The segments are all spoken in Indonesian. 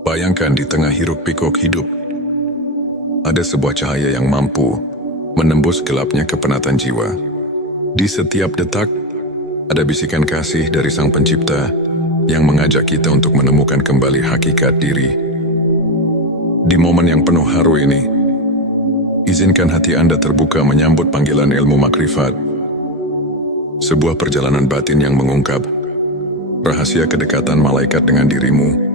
Bayangkan di tengah hiruk-pikuk hidup, ada sebuah cahaya yang mampu menembus gelapnya kepenatan jiwa. Di setiap detak, ada bisikan kasih dari Sang Pencipta yang mengajak kita untuk menemukan kembali hakikat diri. Di momen yang penuh haru ini, izinkan hati Anda terbuka menyambut panggilan ilmu makrifat, sebuah perjalanan batin yang mengungkap rahasia kedekatan malaikat dengan dirimu.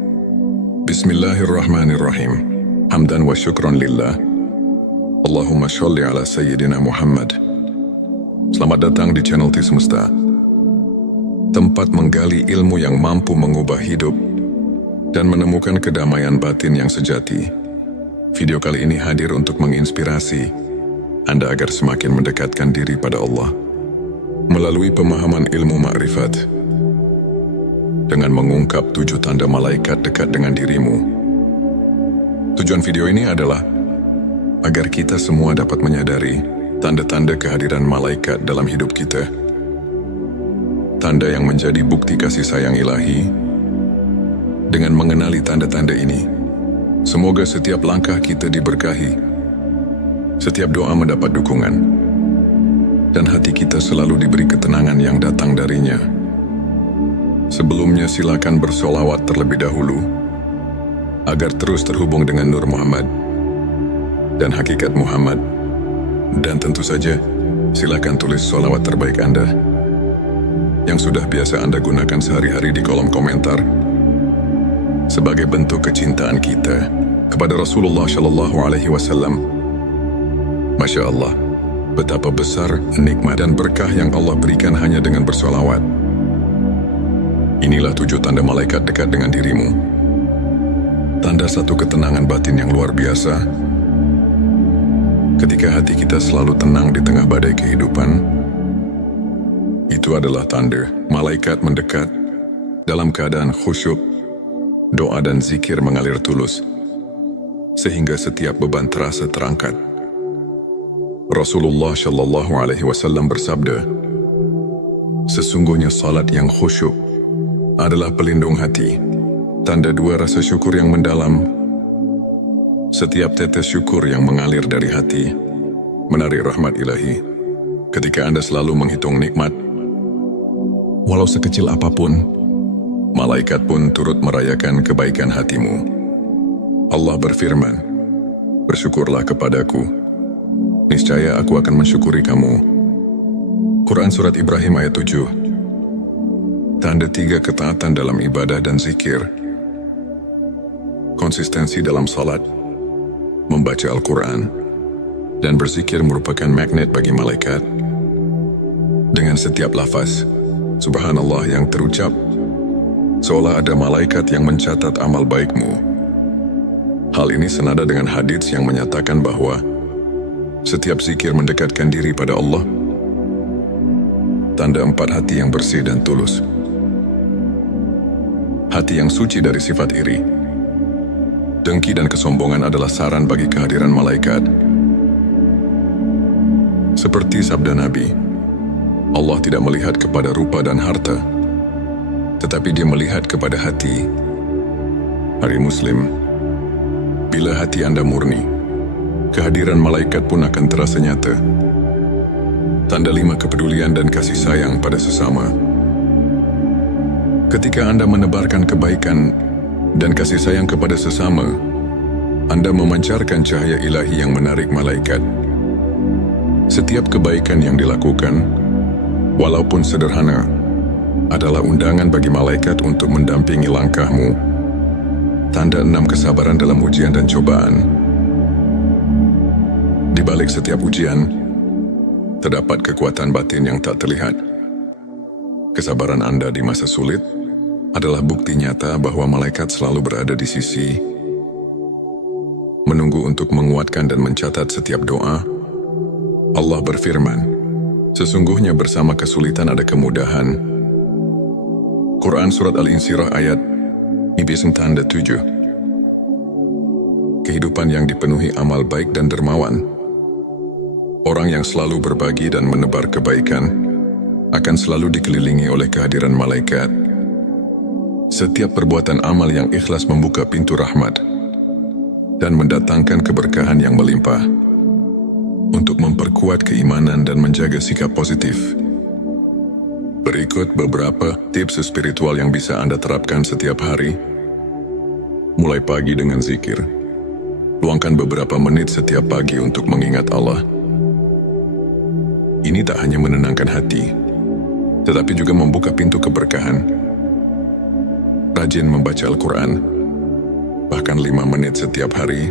Bismillahirrahmanirrahim. Hamdan wa syukron lillah. Allahumma sholli ala Sayyidina Muhammad. Selamat datang di channel T Semesta, tempat menggali ilmu yang mampu mengubah hidup dan menemukan kedamaian batin yang sejati. Video kali ini hadir untuk menginspirasi Anda agar semakin mendekatkan diri pada Allah melalui pemahaman ilmu makrifat, dengan mengungkap 7 tanda malaikat dekat dengan dirimu. Tujuan video ini adalah agar kita semua dapat menyadari tanda-tanda kehadiran malaikat dalam hidup kita. Tanda yang menjadi bukti kasih sayang ilahi. Dengan mengenali tanda-tanda ini, semoga setiap langkah kita diberkahi, setiap doa mendapat dukungan, dan hati kita selalu diberi ketenangan yang datang darinya. Sebelumnya silakan bersolawat terlebih dahulu agar terus terhubung dengan Nur Muhammad dan hakikat Muhammad. Dan tentu saja silakan tulis solawat terbaik Anda yang sudah biasa Anda gunakan sehari-hari di kolom komentar sebagai bentuk kecintaan kita kepada Rasulullah Shallallahu Alaihi Wasallam. Masya Allah, betapa besar nikmat dan berkah yang Allah berikan hanya dengan bersolawat. Inilah 7 tanda malaikat dekat dengan dirimu. Tanda satu ketenangan batin yang luar biasa. Ketika hati kita selalu tenang di tengah badai kehidupan, itu adalah tanda malaikat mendekat dalam keadaan khusyuk, doa dan zikir mengalir tulus, sehingga setiap beban terasa terangkat. Rasulullah Shallallahu Alaihi Wasallam bersabda, sesungguhnya salat yang khusyuk adalah pelindung hati, tanda 2 rasa syukur yang mendalam. Setiap tetes syukur yang mengalir dari hati menarik rahmat ilahi. Ketika Anda selalu menghitung nikmat, walau sekecil apapun, malaikat pun turut merayakan kebaikan hatimu. Allah berfirman, bersyukurlah kepadaku, niscaya aku akan mensyukuri kamu. Quran Surat Ibrahim ayat 7. Tanda 3 ketaatan dalam ibadah dan zikir. Konsistensi dalam salat, membaca Al-Quran, dan berzikir merupakan magnet bagi malaikat. Dengan setiap lafaz Subhanallah yang terucap, seolah ada malaikat yang mencatat amal baikmu. Hal ini senada dengan hadits yang menyatakan bahwa setiap zikir mendekatkan diri pada Allah. Tanda 4 hati yang bersih dan tulus. Hati yang suci dari sifat iri, dengki dan kesombongan adalah saran bagi kehadiran malaikat. Seperti sabda Nabi, Allah tidak melihat kepada rupa dan harta, tetapi Dia melihat kepada hati. Hari Muslim, bila hati Anda murni, kehadiran malaikat pun akan terasa nyata. Tanda 5 kepedulian dan kasih sayang pada sesama. Ketika Anda menebarkan kebaikan dan kasih sayang kepada sesama, Anda memancarkan cahaya ilahi yang menarik malaikat. Setiap kebaikan yang dilakukan, walaupun sederhana, adalah undangan bagi malaikat untuk mendampingi langkahmu. Tanda 6 kesabaran dalam ujian dan cobaan. Di balik setiap ujian, terdapat kekuatan batin yang tak terlihat. Kesabaran Anda di masa sulit adalah bukti nyata bahwa malaikat selalu berada di sisi, menunggu untuk menguatkan dan mencatat setiap doa. Allah berfirman, sesungguhnya bersama kesulitan ada kemudahan. Quran Surat Al-Insyirah ayat 7. Kehidupan yang dipenuhi amal baik dan dermawan. Orang yang selalu berbagi dan menebar kebaikan akan selalu dikelilingi oleh kehadiran malaikat. Setiap perbuatan amal yang ikhlas membuka pintu rahmat dan mendatangkan keberkahan yang melimpah. Untuk memperkuat keimanan dan menjaga sikap positif, berikut beberapa tips spiritual yang bisa Anda terapkan setiap hari. Mulai pagi dengan zikir. Luangkan beberapa menit setiap pagi untuk mengingat Allah. Ini tak hanya menenangkan hati, tetapi juga membuka pintu keberkahan. Rajin membaca Al-Quran, bahkan 5 menit setiap hari,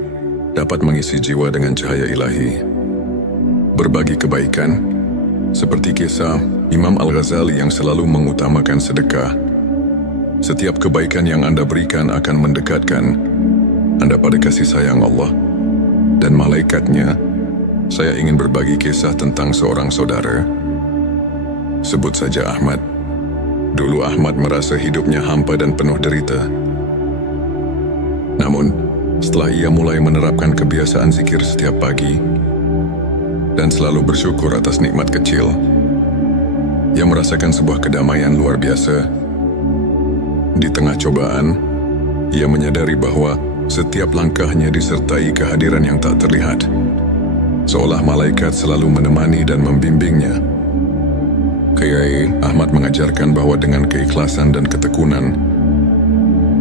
dapat mengisi jiwa dengan cahaya ilahi. Berbagi kebaikan, seperti kisah Imam Al-Ghazali yang selalu mengutamakan sedekah. Setiap kebaikan yang Anda berikan akan mendekatkan Anda pada kasih sayang Allah dan malaikatnya. Saya ingin berbagi kisah tentang seorang saudara. Sebut saja Ahmad. Dulu Ahmad merasa hidupnya hampa dan penuh derita. Namun, setelah ia mulai menerapkan kebiasaan zikir setiap pagi dan selalu bersyukur atas nikmat kecil, ia merasakan sebuah kedamaian luar biasa. Di tengah cobaan, ia menyadari bahwa setiap langkahnya disertai kehadiran yang tak terlihat, seolah malaikat selalu menemani dan membimbingnya. Kiai Ahmad mengajarkan bahwa dengan keikhlasan dan ketekunan,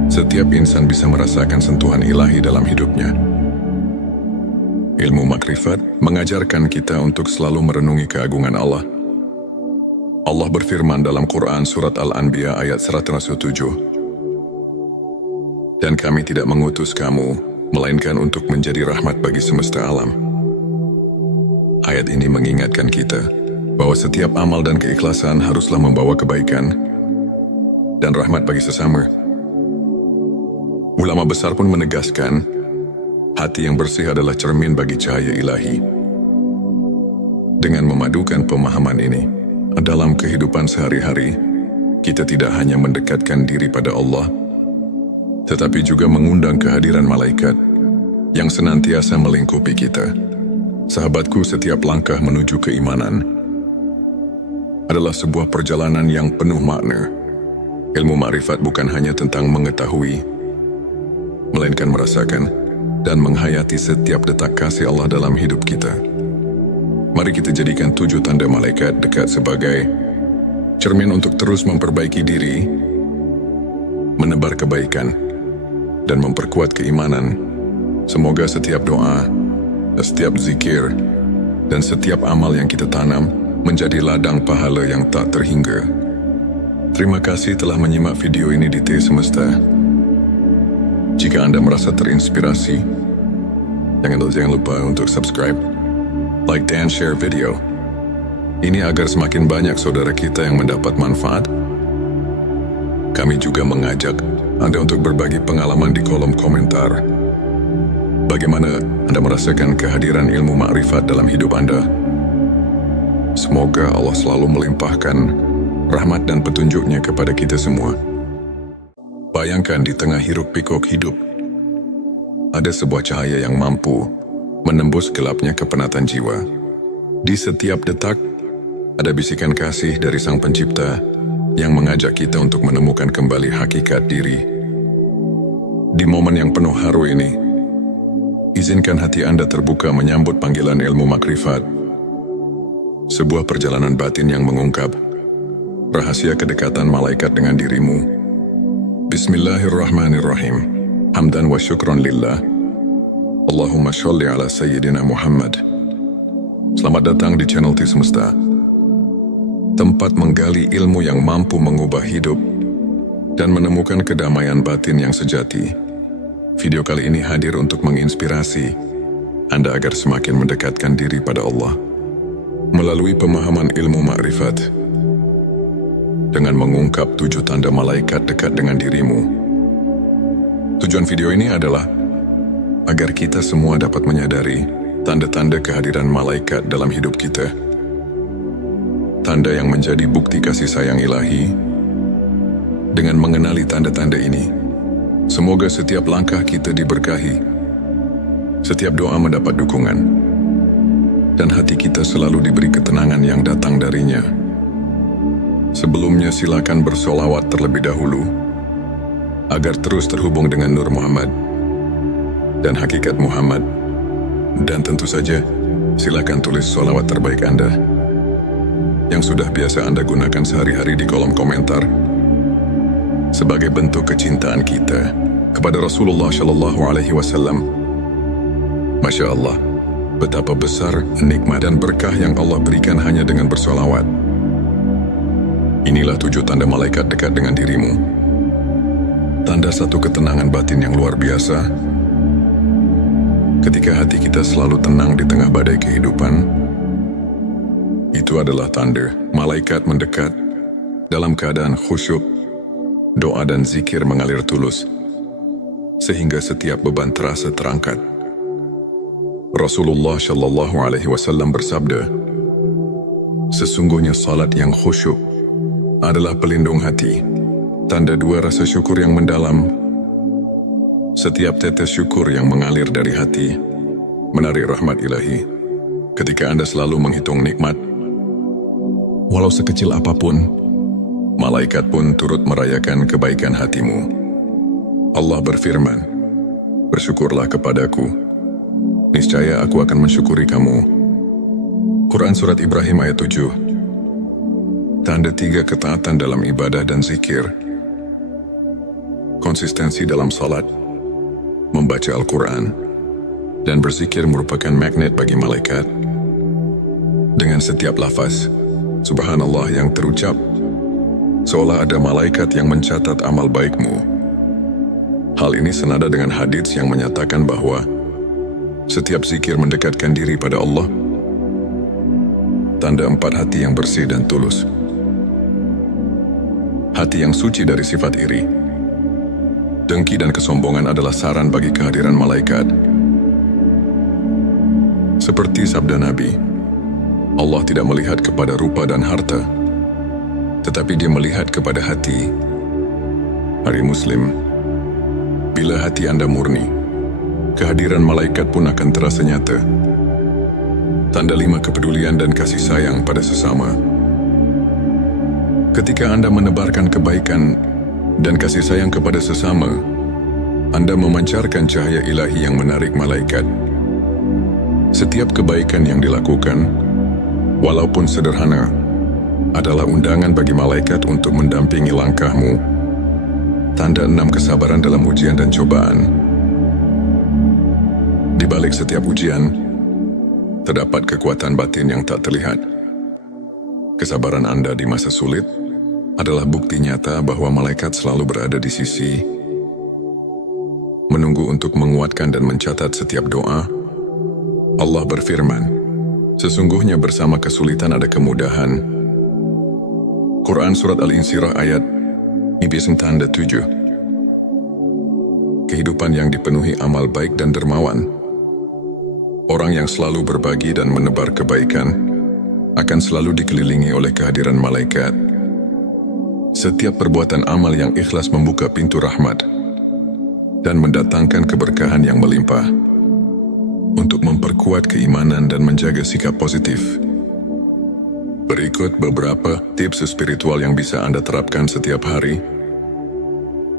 setiap insan bisa merasakan sentuhan ilahi dalam hidupnya. Ilmu makrifat mengajarkan kita untuk selalu merenungi keagungan Allah. Allah berfirman dalam Quran surat Al-Anbiya ayat 107, "Dan kami tidak mengutus kamu, melainkan untuk menjadi rahmat bagi semesta alam." Ayat ini mengingatkan kita bahwa setiap amal dan keikhlasan haruslah membawa kebaikan dan rahmat bagi sesama. Ulama besar pun menegaskan, hati yang bersih adalah cermin bagi cahaya ilahi. Dengan memadukan pemahaman ini dalam kehidupan sehari-hari, kita tidak hanya mendekatkan diri pada Allah, tetapi juga mengundang kehadiran malaikat yang senantiasa melingkupi kita. Sahabatku, setiap langkah menuju keimanan adalah sebuah perjalanan yang penuh makna. Ilmu makrifat bukan hanya tentang mengetahui, melainkan merasakan dan menghayati setiap detak kasih Allah dalam hidup kita. Mari kita jadikan 7 tanda malaikat dekat sebagai cermin untuk terus memperbaiki diri, menebar kebaikan, dan memperkuat keimanan. Semoga setiap doa, setiap zikir, dan setiap amal yang kita tanam menjadi ladang pahala yang tak terhingga. Terima kasih telah menyimak video ini di T Semesta. Jika Anda merasa terinspirasi, jangan lupa untuk subscribe, like, dan share video ini agar semakin banyak saudara kita yang mendapat manfaat. Kami juga mengajak Anda untuk berbagi pengalaman di kolom komentar. Bagaimana Anda merasakan kehadiran ilmu makrifat dalam hidup Anda? Semoga Allah selalu melimpahkan rahmat dan petunjuknya kepada kita semua. Bayangkan di tengah hiruk-pikuk hidup, ada sebuah cahaya yang mampu menembus gelapnya kepenatan jiwa. Di setiap detak, ada bisikan kasih dari Sang Pencipta yang mengajak kita untuk menemukan kembali hakikat diri. Di momen yang penuh haru ini, izinkan hati Anda terbuka menyambut panggilan ilmu makrifat. Sebuah perjalanan batin yang mengungkap rahasia kedekatan malaikat dengan dirimu. Bismillahirrahmanirrahim. Hamdan wa syukran lillah. Allahumma sholli ala Sayyidina Muhammad. Selamat datang di channel T Semesta, tempat menggali ilmu yang mampu mengubah hidup dan menemukan kedamaian batin yang sejati. Video kali ini hadir untuk menginspirasi Anda agar semakin mendekatkan diri pada Allah melalui pemahaman ilmu makrifat. Dengan mengungkap 7 tanda malaikat dekat dengan dirimu. Tujuan video ini adalah agar kita semua dapat menyadari tanda-tanda kehadiran malaikat dalam hidup kita. Tanda yang menjadi bukti kasih sayang ilahi. Dengan mengenali tanda-tanda ini, semoga setiap langkah kita diberkahi, setiap doa mendapat dukungan, dan hati kita selalu diberi ketenangan yang datang darinya. Sebelumnya silakan bersolawat terlebih dahulu agar terus terhubung dengan Nur Muhammad dan hakikat Muhammad. Dan tentu saja, silakan tulis sholawat terbaik Anda yang sudah biasa Anda gunakan sehari-hari di kolom komentar sebagai bentuk kecintaan kita kepada Rasulullah Shallallahu Alaihi Wasallam. Masya Allah, betapa besar nikmat dan berkah yang Allah berikan hanya dengan bersolawat. Inilah 7 tanda malaikat dekat dengan dirimu. Tanda satu ketenangan batin yang luar biasa. Ketika hati kita selalu tenang di tengah badai kehidupan, itu adalah tanda malaikat mendekat dalam keadaan khusyuk, doa dan zikir mengalir tulus, sehingga setiap beban terasa terangkat. Rasulullah Shallallahu Alaihi Wasallam bersabda, sesungguhnya salat yang khusyuk adalah pelindung hati, tanda 2 rasa syukur yang mendalam. Setiap tetes syukur yang mengalir dari hati menarik rahmat ilahi. Ketika Anda selalu menghitung nikmat, walau sekecil apapun, malaikat pun turut merayakan kebaikan hatimu. Allah berfirman, bersyukurlah kepadaku, niscaya aku akan mensyukuri kamu. Quran Surat Ibrahim ayat 7. Tanda 3 ketaatan dalam ibadah dan zikir. Konsistensi dalam salat, membaca Al-Quran, dan berzikir merupakan magnet bagi malaikat. Dengan setiap lafaz Subhanallah yang terucap, seolah ada malaikat yang mencatat amal baikmu. Hal ini senada dengan hadits yang menyatakan bahwa setiap zikir mendekatkan diri pada Allah. Tanda 4 hati yang bersih dan tulus. Hati yang suci dari sifat iri, dengki dan kesombongan adalah saran bagi kehadiran malaikat. Seperti sabda Nabi, Allah tidak melihat kepada rupa dan harta, tetapi Dia melihat kepada hati. Hari Muslim, bila hati Anda murni, kehadiran malaikat pun akan terasa nyata. Tanda 5 kepedulian dan kasih sayang pada sesama. Ketika Anda menebarkan kebaikan dan kasih sayang kepada sesama, Anda memancarkan cahaya ilahi yang menarik malaikat. Setiap kebaikan yang dilakukan, walaupun sederhana, adalah undangan bagi malaikat untuk mendampingi langkahmu. Tanda 6 kesabaran dalam ujian dan cobaan. Di balik setiap ujian, terdapat kekuatan batin yang tak terlihat. Kesabaran Anda di masa sulit adalah bukti nyata bahwa malaikat selalu berada di sisi, menunggu untuk menguatkan dan mencatat setiap doa. Allah berfirman, sesungguhnya bersama kesulitan ada kemudahan. Quran Surat Al-Insyirah ayat 9 tanda 7. Kehidupan yang dipenuhi amal baik dan dermawan. Orang yang selalu berbagi dan menebar kebaikan akan selalu dikelilingi oleh kehadiran malaikat. Setiap perbuatan amal yang ikhlas membuka pintu rahmat dan mendatangkan keberkahan yang melimpah. Untuk memperkuat keimanan dan menjaga sikap positif, berikut beberapa tips spiritual yang bisa Anda terapkan setiap hari.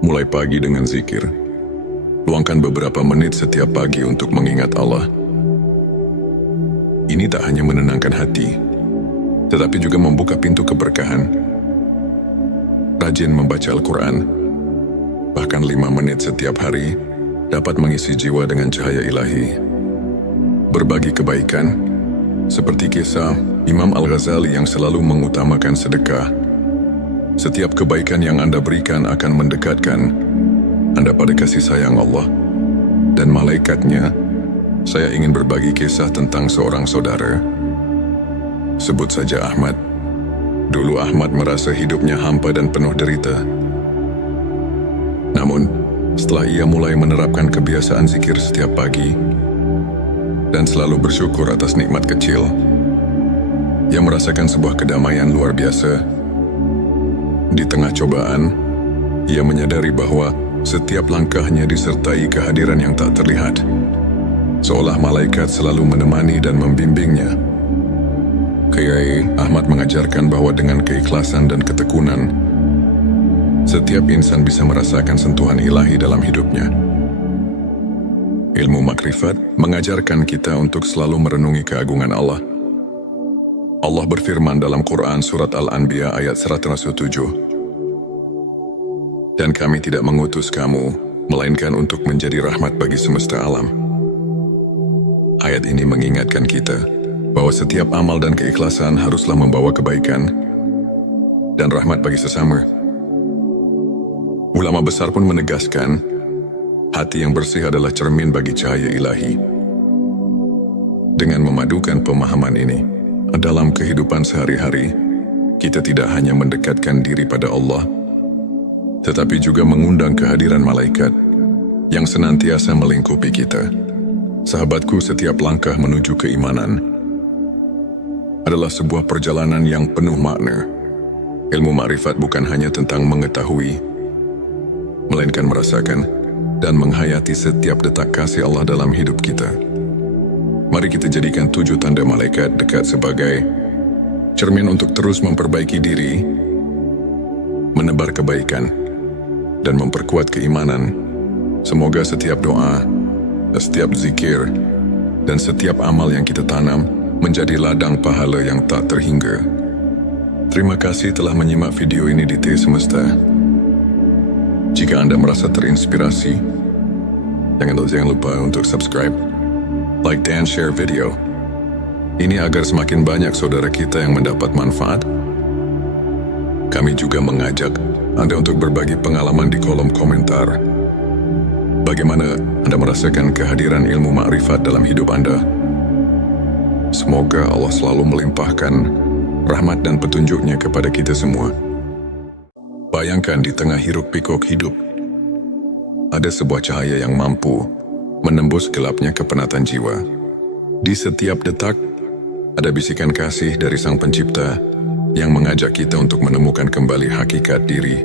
Mulai pagi dengan zikir. Luangkan beberapa menit setiap pagi untuk mengingat Allah. Ini tak hanya menenangkan hati, tetapi juga membuka pintu keberkahan. Rajin membaca Al-Quran, bahkan 5 menit setiap hari, dapat mengisi jiwa dengan cahaya ilahi. Berbagi kebaikan, seperti kisah Imam Al-Ghazali yang selalu mengutamakan sedekah. Setiap kebaikan yang Anda berikan akan mendekatkan Anda pada kasih sayang Allah dan malaikatnya. Saya ingin berbagi kisah tentang seorang saudara. Sebut saja Ahmad. Dulu Ahmad merasa hidupnya hampa dan penuh derita. Namun, setelah ia mulai menerapkan kebiasaan zikir setiap pagi dan selalu bersyukur atas nikmat kecil, ia merasakan sebuah kedamaian luar biasa. Di tengah cobaan, ia menyadari bahwa setiap langkahnya disertai kehadiran yang tak terlihat, seolah malaikat selalu menemani dan membimbingnya. Kiai Ahmad mengajarkan bahwa dengan keikhlasan dan ketekunan, Setiap insan bisa merasakan sentuhan ilahi dalam hidupnya. Ilmu makrifat mengajarkan kita untuk selalu merenungi keagungan Allah. Allah berfirman dalam Quran surat Al-Anbiya ayat 107, "Dan kami tidak mengutus kamu, melainkan untuk menjadi rahmat bagi semesta alam." Ayat ini mengingatkan kita bahwa setiap amal dan keikhlasan haruslah membawa kebaikan dan rahmat bagi sesama. Ulama besar pun menegaskan, hati yang bersih adalah cermin bagi cahaya ilahi. Dengan memadukan pemahaman ini, dalam kehidupan sehari-hari, kita tidak hanya mendekatkan diri pada Allah, tetapi juga mengundang kehadiran malaikat yang senantiasa melingkupi kita. Sahabatku, setiap langkah menuju keimanan adalah sebuah perjalanan yang penuh makna. Ilmu makrifat bukan hanya tentang mengetahui, melainkan merasakan dan menghayati setiap detak kasih Allah dalam hidup kita. Mari kita jadikan 7 tanda malaikat dekat sebagai cermin untuk terus memperbaiki diri, menebar kebaikan, dan memperkuat keimanan. Semoga setiap doa, setiap zikir, dan setiap amal yang kita tanam menjadi ladang pahala yang tak terhingga. Terima kasih telah menyimak video ini di T Semesta. Jika Anda merasa terinspirasi, jangan lupa untuk subscribe, like, dan share video ini agar semakin banyak saudara kita yang mendapat manfaat. Kami juga mengajak Anda untuk berbagi pengalaman di kolom komentar. Bagaimana Anda merasakan kehadiran ilmu makrifat dalam hidup Anda? Semoga Allah selalu melimpahkan rahmat dan petunjuknya kepada kita semua. Bayangkan di tengah hiruk-pikuk hidup, ada sebuah cahaya yang mampu menembus gelapnya kepenatan jiwa. Di setiap detak, ada bisikan kasih dari Sang Pencipta yang mengajak kita untuk menemukan kembali hakikat diri.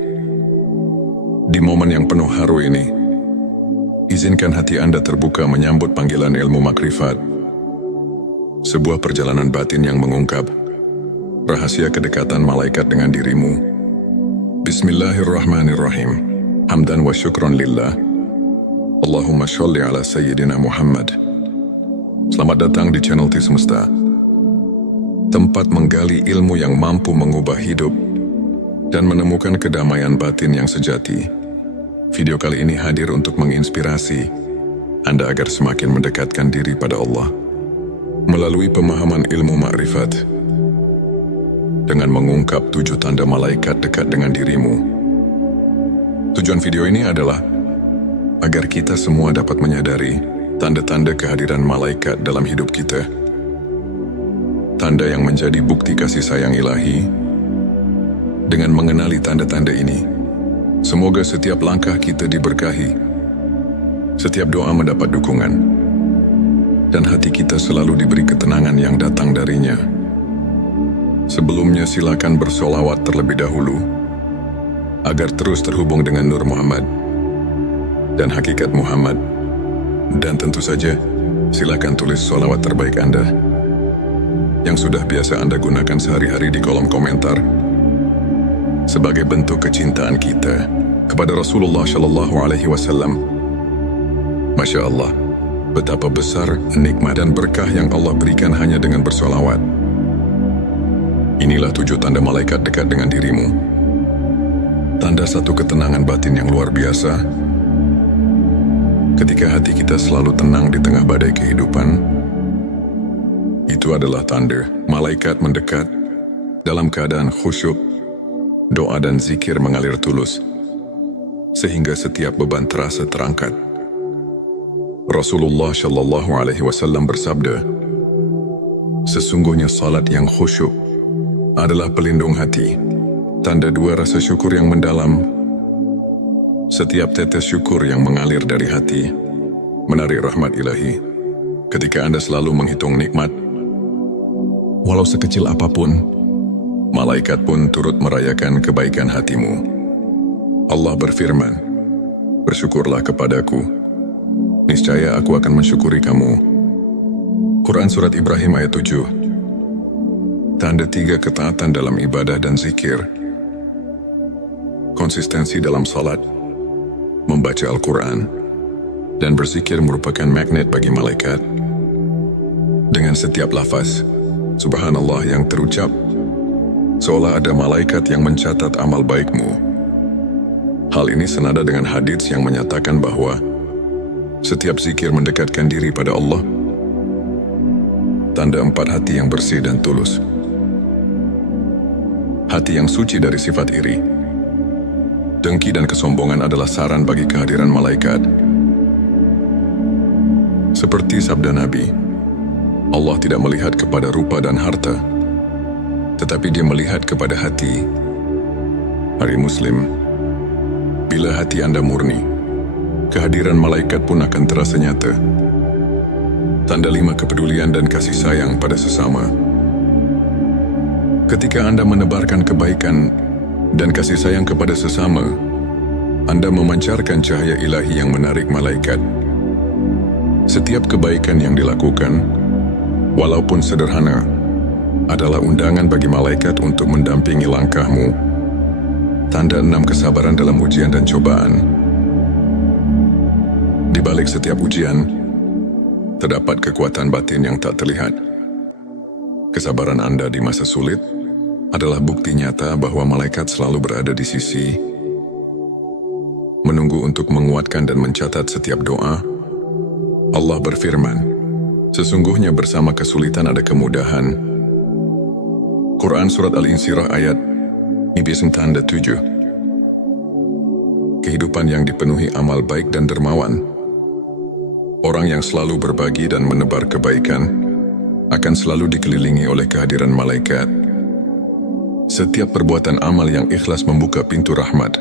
Di momen yang penuh haru ini, izinkan hati Anda terbuka menyambut panggilan ilmu makrifat. Sebuah perjalanan batin yang mengungkap rahasia kedekatan malaikat dengan dirimu. Bismillahirrahmanirrahim. Hamdan wa syukron lillah. Allahumma sholli ala sayyidina Muhammad. Selamat datang di channel T Semesta, tempat menggali ilmu yang mampu mengubah hidup dan menemukan kedamaian batin yang sejati. Video kali ini hadir untuk menginspirasi Anda agar semakin mendekatkan diri pada Allah melalui pemahaman ilmu makrifat. Dengan mengungkap 7 tanda malaikat dekat dengan dirimu. Tujuan video ini adalah agar kita semua dapat menyadari tanda-tanda kehadiran malaikat dalam hidup kita. Tanda yang menjadi bukti kasih sayang ilahi. Dengan mengenali tanda-tanda ini, semoga setiap langkah kita diberkahi, setiap doa mendapat dukungan, dan hati kita selalu diberi ketenangan yang datang darinya. Sebelumnya silakan bersolawat terlebih dahulu agar terus terhubung dengan Nur Muhammad dan hakikat Muhammad. Dan tentu saja silakan tulis solawat terbaik Anda yang sudah biasa Anda gunakan sehari-hari di kolom komentar sebagai bentuk kecintaan kita kepada Rasulullah Shallallahu Alaihi Wasallam. Masya Allah, betapa besar nikmat dan berkah yang Allah berikan hanya dengan bersolawat. Inilah 7 tanda malaikat dekat dengan dirimu. Tanda satu ketenangan batin yang luar biasa. Ketika hati kita selalu tenang di tengah badai kehidupan, itu adalah tanda malaikat mendekat dalam keadaan khusyuk, doa dan zikir mengalir tulus, sehingga setiap beban terasa terangkat. Rasulullah Shallallahu Alaihi Wasallam bersabda, "Sesungguhnya salat yang khusyuk adalah pelindung hati, tanda 2 rasa syukur yang mendalam. Setiap tetes syukur yang mengalir dari hati menarik rahmat ilahi. Ketika Anda selalu menghitung nikmat, walau sekecil apapun, malaikat pun turut merayakan kebaikan hatimu. Allah berfirman, "Bersyukurlah kepadaku, niscaya aku akan mensyukuri kamu." Quran Surat Ibrahim ayat 7. Tanda 3 ketaatan dalam ibadah dan zikir. Konsistensi dalam salat, membaca Al-Quran, dan berzikir merupakan magnet bagi malaikat. Dengan setiap lafaz Subhanallah yang terucap, seolah ada malaikat yang mencatat amal baikmu. Hal ini senada dengan hadits yang menyatakan bahwa setiap zikir mendekatkan diri pada Allah. Tanda 4 hati yang bersih dan tulus. Hati yang suci dari sifat iri, dengki dan kesombongan adalah saran bagi kehadiran malaikat. Seperti sabda Nabi, Allah tidak melihat kepada rupa dan harta, tetapi Dia melihat kepada hati. Hari Muslim, bila hati Anda murni, kehadiran malaikat pun akan terasa nyata. Tanda 5 kepedulian dan kasih sayang pada sesama. Ketika Anda menebarkan kebaikan dan kasih sayang kepada sesama, Anda memancarkan cahaya ilahi yang menarik malaikat. Setiap kebaikan yang dilakukan, walaupun sederhana, adalah undangan bagi malaikat untuk mendampingi langkahmu. Tanda 6 kesabaran dalam ujian dan cobaan. Di balik setiap ujian, terdapat kekuatan batin yang tak terlihat. Kesabaran Anda di masa sulit adalah bukti nyata bahwa malaikat selalu berada di sisi, menunggu untuk menguatkan dan mencatat setiap doa. Allah berfirman, sesungguhnya bersama kesulitan ada kemudahan. Quran Surat Al-Insyirah ayat 7. Kehidupan yang dipenuhi amal baik dan dermawan. Orang yang selalu berbagi dan menebar kebaikan akan selalu dikelilingi oleh kehadiran malaikat. Setiap perbuatan amal yang ikhlas membuka pintu rahmat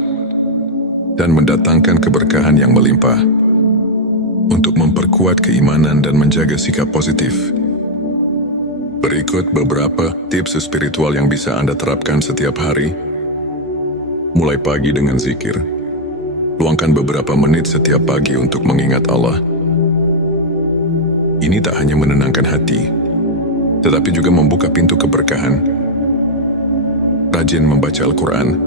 dan mendatangkan keberkahan yang melimpah. Untuk memperkuat keimanan dan menjaga sikap positif, berikut beberapa tips spiritual yang bisa Anda terapkan setiap hari. Mulai pagi dengan zikir. Luangkan beberapa menit setiap pagi untuk mengingat Allah. Ini tak hanya menenangkan hati, tetapi juga membuka pintu keberkahan. Rajin membaca Al-Quran,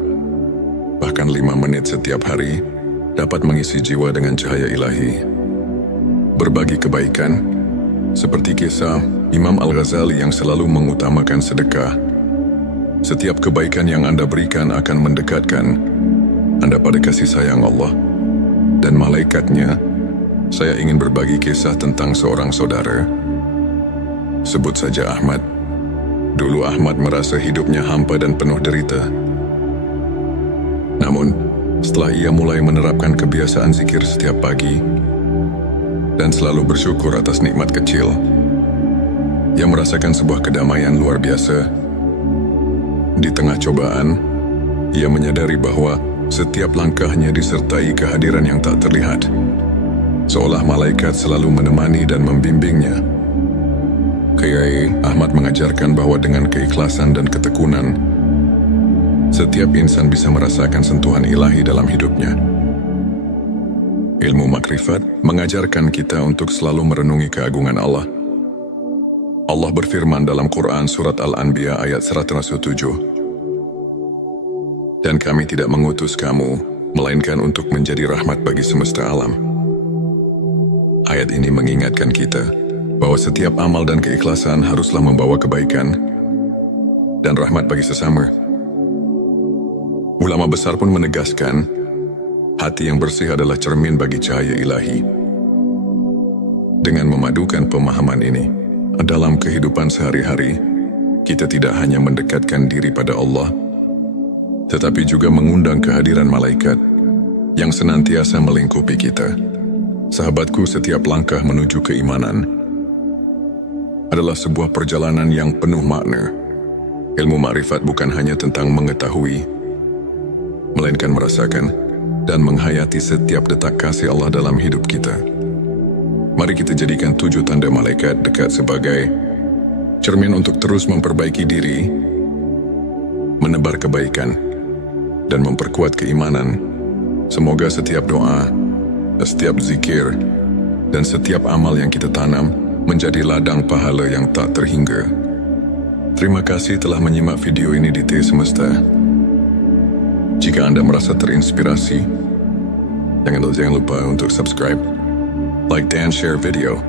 bahkan 5 menit setiap hari, dapat mengisi jiwa dengan cahaya ilahi. Berbagi kebaikan, seperti kisah Imam Al-Ghazali yang selalu mengutamakan sedekah. Setiap kebaikan yang Anda berikan akan mendekatkan Anda pada kasih sayang Allah dan malaikatnya. Saya ingin berbagi kisah tentang seorang saudara. Sebut saja Ahmad. Dulu Ahmad merasa hidupnya hampa dan penuh derita. Namun, setelah ia mulai menerapkan kebiasaan zikir setiap pagi dan selalu bersyukur atas nikmat kecil, ia merasakan sebuah kedamaian luar biasa. Di tengah cobaan, ia menyadari bahwa setiap langkahnya disertai kehadiran yang tak terlihat, seolah malaikat selalu menemani dan membimbingnya. Kiai Ahmad mengajarkan bahwa dengan keikhlasan dan ketekunan, setiap insan bisa merasakan sentuhan ilahi dalam hidupnya. Ilmu makrifat mengajarkan kita untuk selalu merenungi keagungan Allah. Allah berfirman dalam Quran Surat Al-Anbiya ayat 107, dan kami tidak mengutus kamu, melainkan untuk menjadi rahmat bagi semesta alam. Ayat ini mengingatkan kita bahwa setiap amal dan keikhlasan haruslah membawa kebaikan dan rahmat bagi sesama. Ulama besar pun menegaskan, hati yang bersih adalah cermin bagi cahaya ilahi. Dengan memadukan pemahaman ini dalam kehidupan sehari-hari, kita tidak hanya mendekatkan diri pada Allah, tetapi juga mengundang kehadiran malaikat yang senantiasa melingkupi kita. Sahabatku, setiap langkah menuju keimanan adalah sebuah perjalanan yang penuh makna. Ilmu makrifat bukan hanya tentang mengetahui, melainkan merasakan dan menghayati setiap detak kasih Allah dalam hidup kita. Mari kita jadikan 7 tanda malaikat dekat sebagai cermin untuk terus memperbaiki diri, menebar kebaikan, dan memperkuat keimanan. Semoga setiap doa, setiap zikir, dan setiap amal yang kita tanam menjadi ladang pahala yang tak terhingga. Terima kasih telah menyimak video ini di T Semesta. Jika Anda merasa terinspirasi, jangan lupa untuk subscribe, like, dan share video.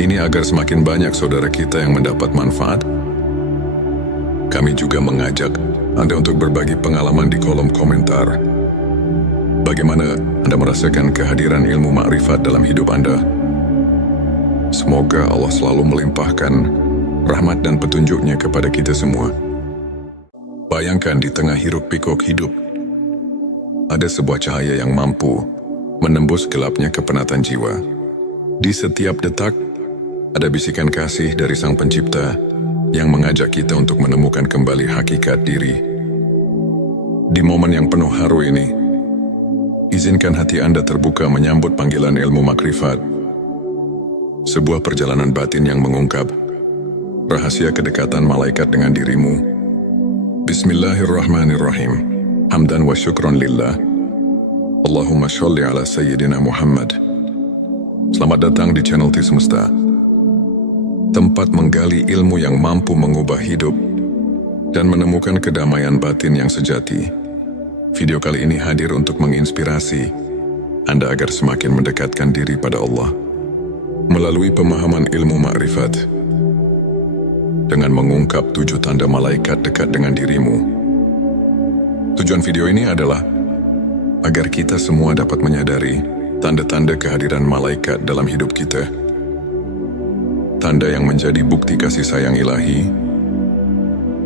Ini agar semakin banyak saudara kita yang mendapat manfaat. Kami juga mengajak Anda untuk berbagi pengalaman di kolom komentar. Bagaimana Anda merasakan kehadiran ilmu makrifat dalam hidup Anda? Semoga Allah selalu melimpahkan rahmat dan petunjuknya kepada kita semua. Bayangkan di tengah hiruk-pikuk hidup, ada sebuah cahaya yang mampu menembus gelapnya kepenatan jiwa. Di setiap detak, ada bisikan kasih dari Sang Pencipta yang mengajak kita untuk menemukan kembali hakikat diri. Di momen yang penuh haru ini, izinkan hati Anda terbuka menyambut panggilan ilmu makrifat. Sebuah perjalanan batin yang mengungkap rahasia kedekatan malaikat dengan dirimu. Bismillahirrahmanirrahim. Hamdan wa syukron lillah. Allahumma sholli ala sayyidina Muhammad. Selamat datang di channel T Semesta, tempat menggali ilmu yang mampu mengubah hidup dan menemukan kedamaian batin yang sejati. Video kali ini hadir untuk menginspirasi Anda agar semakin mendekatkan diri pada Allah melalui pemahaman ilmu makrifat. Dengan mengungkap 7 tanda malaikat dekat dengan dirimu. Tujuan video ini adalah agar kita semua dapat menyadari tanda-tanda kehadiran malaikat dalam hidup kita. Tanda yang menjadi bukti kasih sayang ilahi.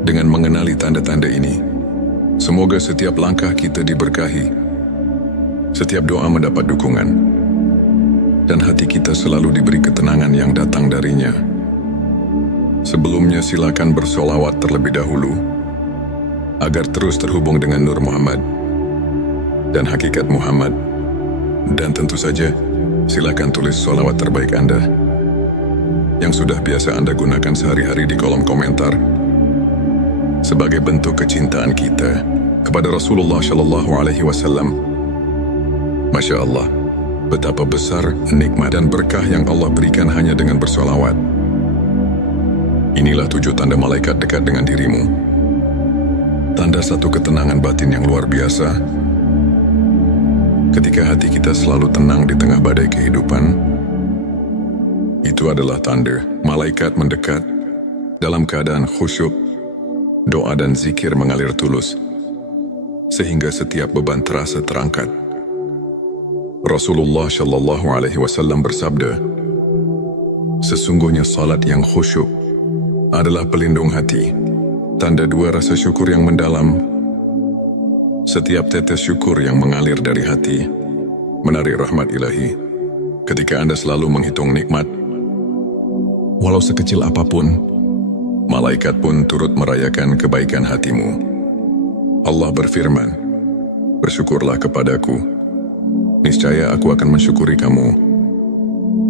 Dengan mengenali tanda-tanda ini, semoga setiap langkah kita diberkahi, setiap doa mendapat dukungan, dan hati kita selalu diberi ketenangan yang datang darinya. Sebelumnya silakan bersolawat terlebih dahulu agar terus terhubung dengan Nur Muhammad dan hakikat Muhammad. Dan tentu saja silakan tulis solawat terbaik Anda yang sudah biasa Anda gunakan sehari-hari di kolom komentar sebagai bentuk kecintaan kita kepada Rasulullah Shallallahu Alaihi Wasallam. Masya Allah, betapa besar nikmat dan berkah yang Allah berikan hanya dengan bersolawat. Inilah 7 tanda malaikat dekat dengan dirimu. Tanda satu ketenangan batin yang luar biasa. Ketika hati kita selalu tenang di tengah badai kehidupan, itu adalah tanda malaikat mendekat dalam keadaan khusyuk, doa dan zikir mengalir tulus, sehingga setiap beban terasa terangkat. Rasulullah Shallallahu Alaihi Wasallam bersabda, sesungguhnya salat yang khusyuk adalah pelindung hati, tanda 2 rasa syukur yang mendalam. Setiap tetes syukur yang mengalir dari hati menarik rahmat ilahi. Ketika Anda selalu menghitung nikmat, walau sekecil apapun, malaikat pun turut merayakan kebaikan hatimu. Allah berfirman, bersyukurlah kepadaku, niscaya aku akan mensyukuri kamu.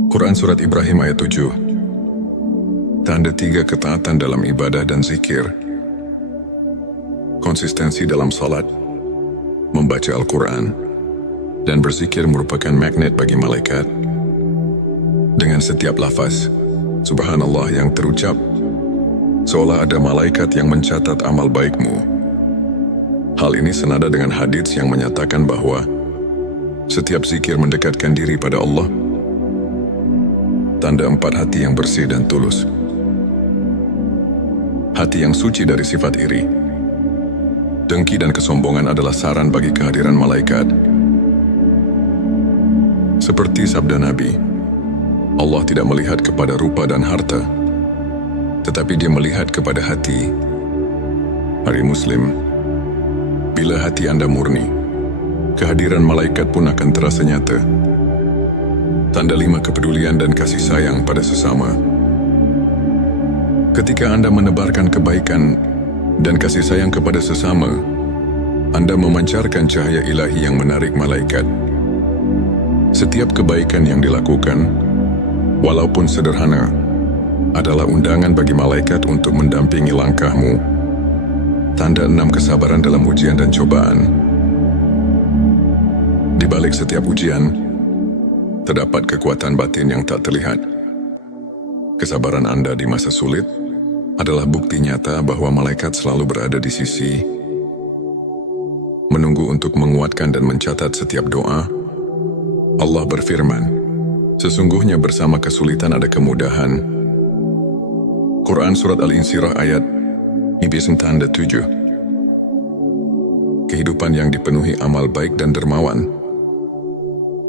Quran Surat Ibrahim ayat 7. Tanda 3 ketaatan dalam ibadah dan zikir. Konsistensi dalam salat, membaca Al-Quran, dan berzikir merupakan magnet bagi malaikat. Dengan setiap lafaz Subhanallah yang terucap, seolah ada malaikat yang mencatat amal baikmu. Hal ini senada dengan hadits yang menyatakan bahwa setiap zikir mendekatkan diri pada Allah. Tanda 4 hati yang bersih dan tulus. Hati yang suci dari sifat iri, dengki dan kesombongan adalah saran bagi kehadiran malaikat. Seperti sabda Nabi, Allah tidak melihat kepada rupa dan harta, tetapi Dia melihat kepada hati. Hari Muslim, bila hati Anda murni, kehadiran malaikat pun akan terasa nyata. Tanda 5 kepedulian dan kasih sayang pada sesama. Ketika Anda menebarkan kebaikan dan kasih sayang kepada sesama, Anda memancarkan cahaya ilahi yang menarik malaikat. Setiap kebaikan yang dilakukan, walaupun sederhana, adalah undangan bagi malaikat untuk mendampingi langkahmu. Tanda 6 kesabaran dalam ujian dan cobaan. Di balik setiap ujian, terdapat kekuatan batin yang tak terlihat. Kesabaran Anda di masa sulit adalah bukti nyata bahwa malaikat selalu berada di sisi. menunggu untuk menguatkan dan mencatat setiap doa. Allah berfirman, sesungguhnya bersama kesulitan ada kemudahan. Quran Surat Al-Insyirah ayat 97. Kehidupan yang dipenuhi amal baik dan dermawan.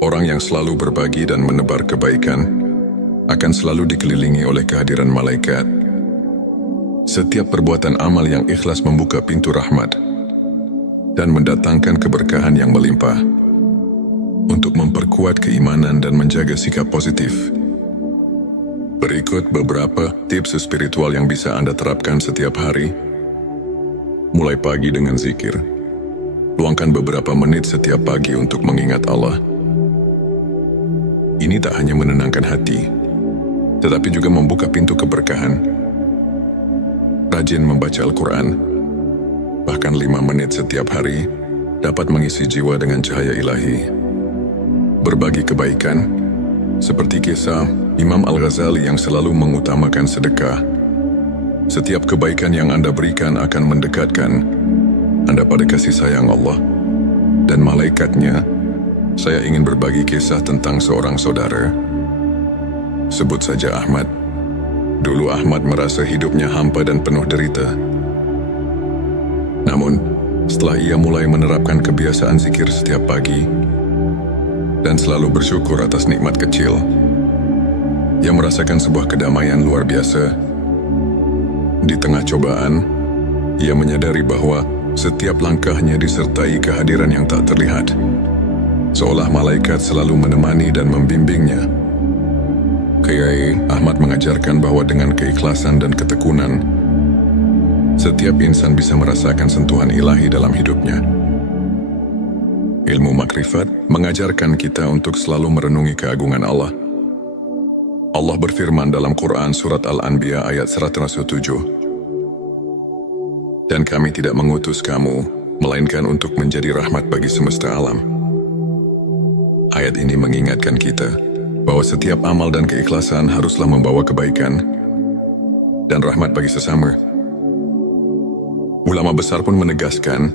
Orang yang selalu berbagi dan menebar kebaikan akan selalu dikelilingi oleh kehadiran malaikat. Setiap perbuatan amal yang ikhlas membuka pintu rahmat dan mendatangkan keberkahan yang melimpah. Untuk memperkuat keimanan dan menjaga sikap positif, berikut beberapa tips spiritual yang bisa Anda terapkan setiap hari. Mulai pagi dengan zikir. Luangkan beberapa menit setiap pagi untuk mengingat Allah. Ini tak hanya menenangkan hati, tetapi juga membuka pintu keberkahan. Rajin membaca Al-Quran, bahkan 5 menit setiap hari, dapat mengisi jiwa dengan cahaya ilahi. Berbagi kebaikan, seperti kisah Imam Al-Ghazali yang selalu mengutamakan sedekah. Setiap kebaikan yang Anda berikan akan mendekatkan Anda pada kasih sayang Allah dan malaikatnya. Saya ingin berbagi kisah tentang seorang saudara. Sebut saja Ahmad. Dulu Ahmad merasa hidupnya hampa dan penuh derita. Namun, setelah ia mulai menerapkan kebiasaan zikir setiap pagi dan selalu bersyukur atas nikmat kecil, ia merasakan sebuah kedamaian luar biasa. Di tengah cobaan, ia menyadari bahwa setiap langkahnya disertai kehadiran yang tak terlihat, seolah malaikat selalu menemani dan membimbingnya. Kiai Ahmad mengajarkan bahwa dengan keikhlasan dan ketekunan, setiap insan bisa merasakan sentuhan ilahi dalam hidupnya. Ilmu makrifat mengajarkan kita untuk selalu merenungi keagungan Allah. Allah berfirman dalam Quran Surat Al-Anbiya ayat 107, dan kami tidak mengutus kamu, melainkan untuk menjadi rahmat bagi semesta alam. Ayat ini mengingatkan kita bahwa setiap amal dan keikhlasan haruslah membawa kebaikan dan rahmat bagi sesama. Ulama besar pun menegaskan,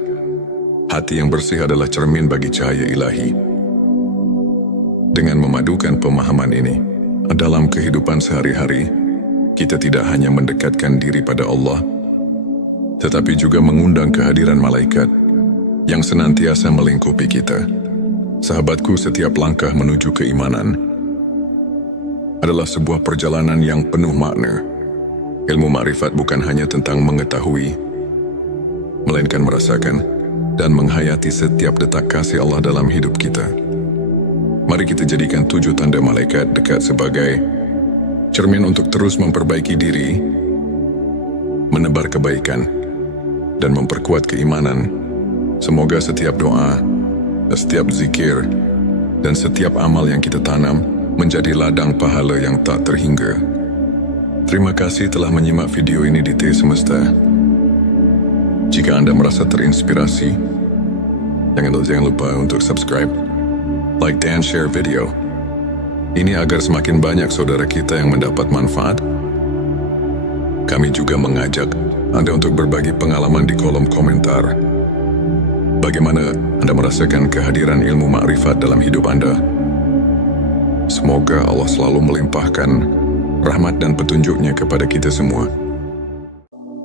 hati yang bersih adalah cermin bagi cahaya ilahi. Dengan memadukan pemahaman ini dalam kehidupan sehari-hari, kita tidak hanya mendekatkan diri pada Allah, tetapi juga mengundang kehadiran malaikat yang senantiasa melingkupi kita. Sahabatku, setiap langkah menuju keimanan adalah sebuah perjalanan yang penuh makna. Ilmu makrifat bukan hanya tentang mengetahui, melainkan merasakan dan menghayati setiap detak kasih Allah dalam hidup kita. Mari kita jadikan 7 tanda malaikat dekat sebagai cermin untuk terus memperbaiki diri, menebar kebaikan, dan memperkuat keimanan. Semoga setiap doa, setiap zikir, dan setiap amal yang kita tanam menjadi ladang pahala yang tak terhingga. Terima kasih telah menyimak video ini di T Semesta. Jika Anda merasa terinspirasi, jangan lupa untuk subscribe, like, dan share video ini agar semakin banyak saudara kita yang mendapat manfaat. Kami juga mengajak Anda untuk berbagi pengalaman di kolom komentar. Bagaimana Anda merasakan kehadiran ilmu makrifat dalam hidup Anda? Semoga Allah selalu melimpahkan rahmat dan petunjuknya kepada kita semua.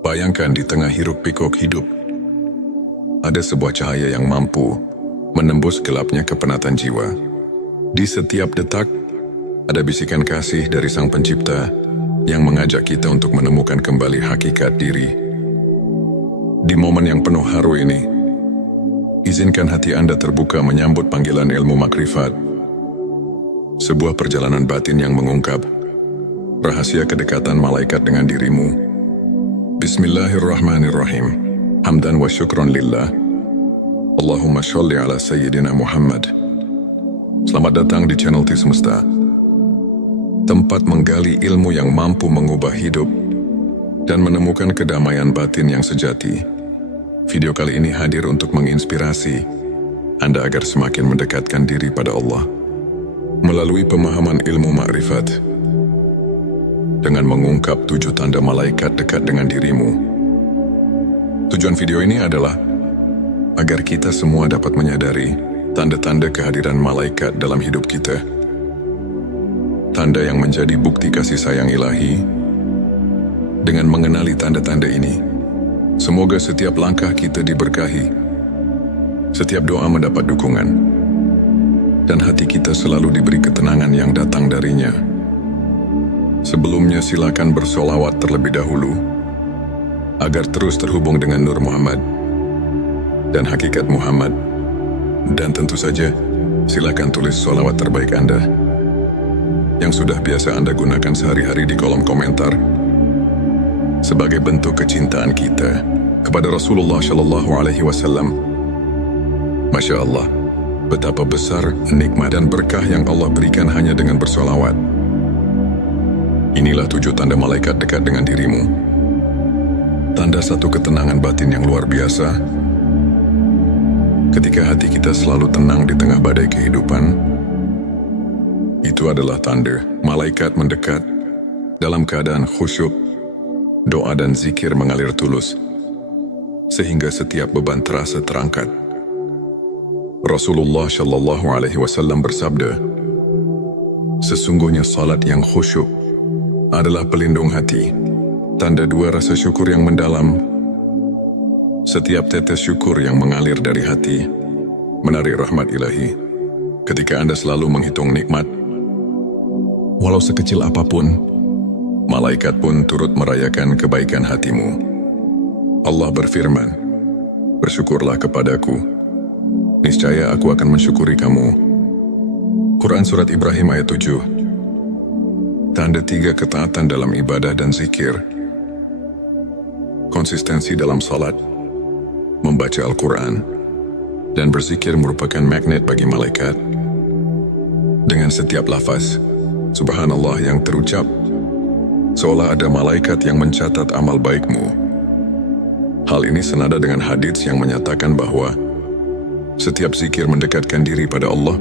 Bayangkan di tengah hiruk-pikuk hidup, ada sebuah cahaya yang mampu menembus gelapnya kepenatan jiwa. Di setiap detak, ada bisikan kasih dari Sang Pencipta yang mengajak kita untuk menemukan kembali hakikat diri. Di momen yang penuh haru ini, izinkan hati Anda terbuka menyambut panggilan ilmu makrifat. Sebuah perjalanan batin yang mengungkap rahasia kedekatan malaikat dengan dirimu. Bismillahirrahmanirrahim. Hamdan wa syukron lillah. Allahumma sholli ala sayyidina Muhammad. Selamat datang di channel T Semesta, tempat menggali ilmu yang mampu mengubah hidup dan menemukan kedamaian batin yang sejati. Video kali ini hadir untuk menginspirasi Anda agar semakin mendekatkan diri pada Allah melalui pemahaman ilmu makrifat. Dengan mengungkap 7 tanda malaikat dekat dengan dirimu. Tujuan video ini adalah agar kita semua dapat menyadari tanda-tanda kehadiran malaikat dalam hidup kita. Tanda yang menjadi bukti kasih sayang ilahi. Dengan mengenali tanda-tanda ini, semoga setiap langkah kita diberkahi, setiap doa mendapat dukungan, dan hati kita selalu diberi ketenangan yang datang darinya. Sebelumnya silakan bersolawat terlebih dahulu, agar terus terhubung dengan Nur Muhammad dan hakikat Muhammad. Dan tentu saja, silakan tulis solawat terbaik Anda yang sudah biasa Anda gunakan sehari-hari di kolom komentar sebagai bentuk kecintaan kita kepada Rasulullah Shallallahu Alaihi Wasallam. Masya Allah, betapa besar nikmat dan berkah yang Allah berikan hanya dengan bersolawat. Inilah 7 tanda malaikat dekat dengan dirimu. Tanda satu ketenangan batin yang luar biasa. Ketika hati kita selalu tenang di tengah badai kehidupan, itu adalah tanda malaikat mendekat dalam keadaan khusyuk, doa dan zikir mengalir tulus, sehingga setiap beban terasa terangkat. Rasulullah Shallallahu Alaihi Wasallam bersabda, sesungguhnya salat yang khusyuk adalah pelindung hati, tanda 2 rasa syukur yang mendalam. Setiap tetes syukur yang mengalir dari hati menarik rahmat ilahi. Ketika Anda selalu menghitung nikmat, walau sekecil apapun, malaikat pun turut merayakan kebaikan hatimu. Allah berfirman, bersyukurlah kepadaku, niscaya aku akan mensyukuri kamu. Quran Surat Ibrahim ayat 7. Tanda 3 ketaatan dalam ibadah dan zikir. Konsistensi dalam salat, membaca Al-Quran, dan berzikir merupakan magnet bagi malaikat. Dengan setiap lafaz Subhanallah yang terucap, seolah ada malaikat yang mencatat amal baikmu. Hal ini senada dengan hadits yang menyatakan bahwa setiap zikir mendekatkan diri pada Allah.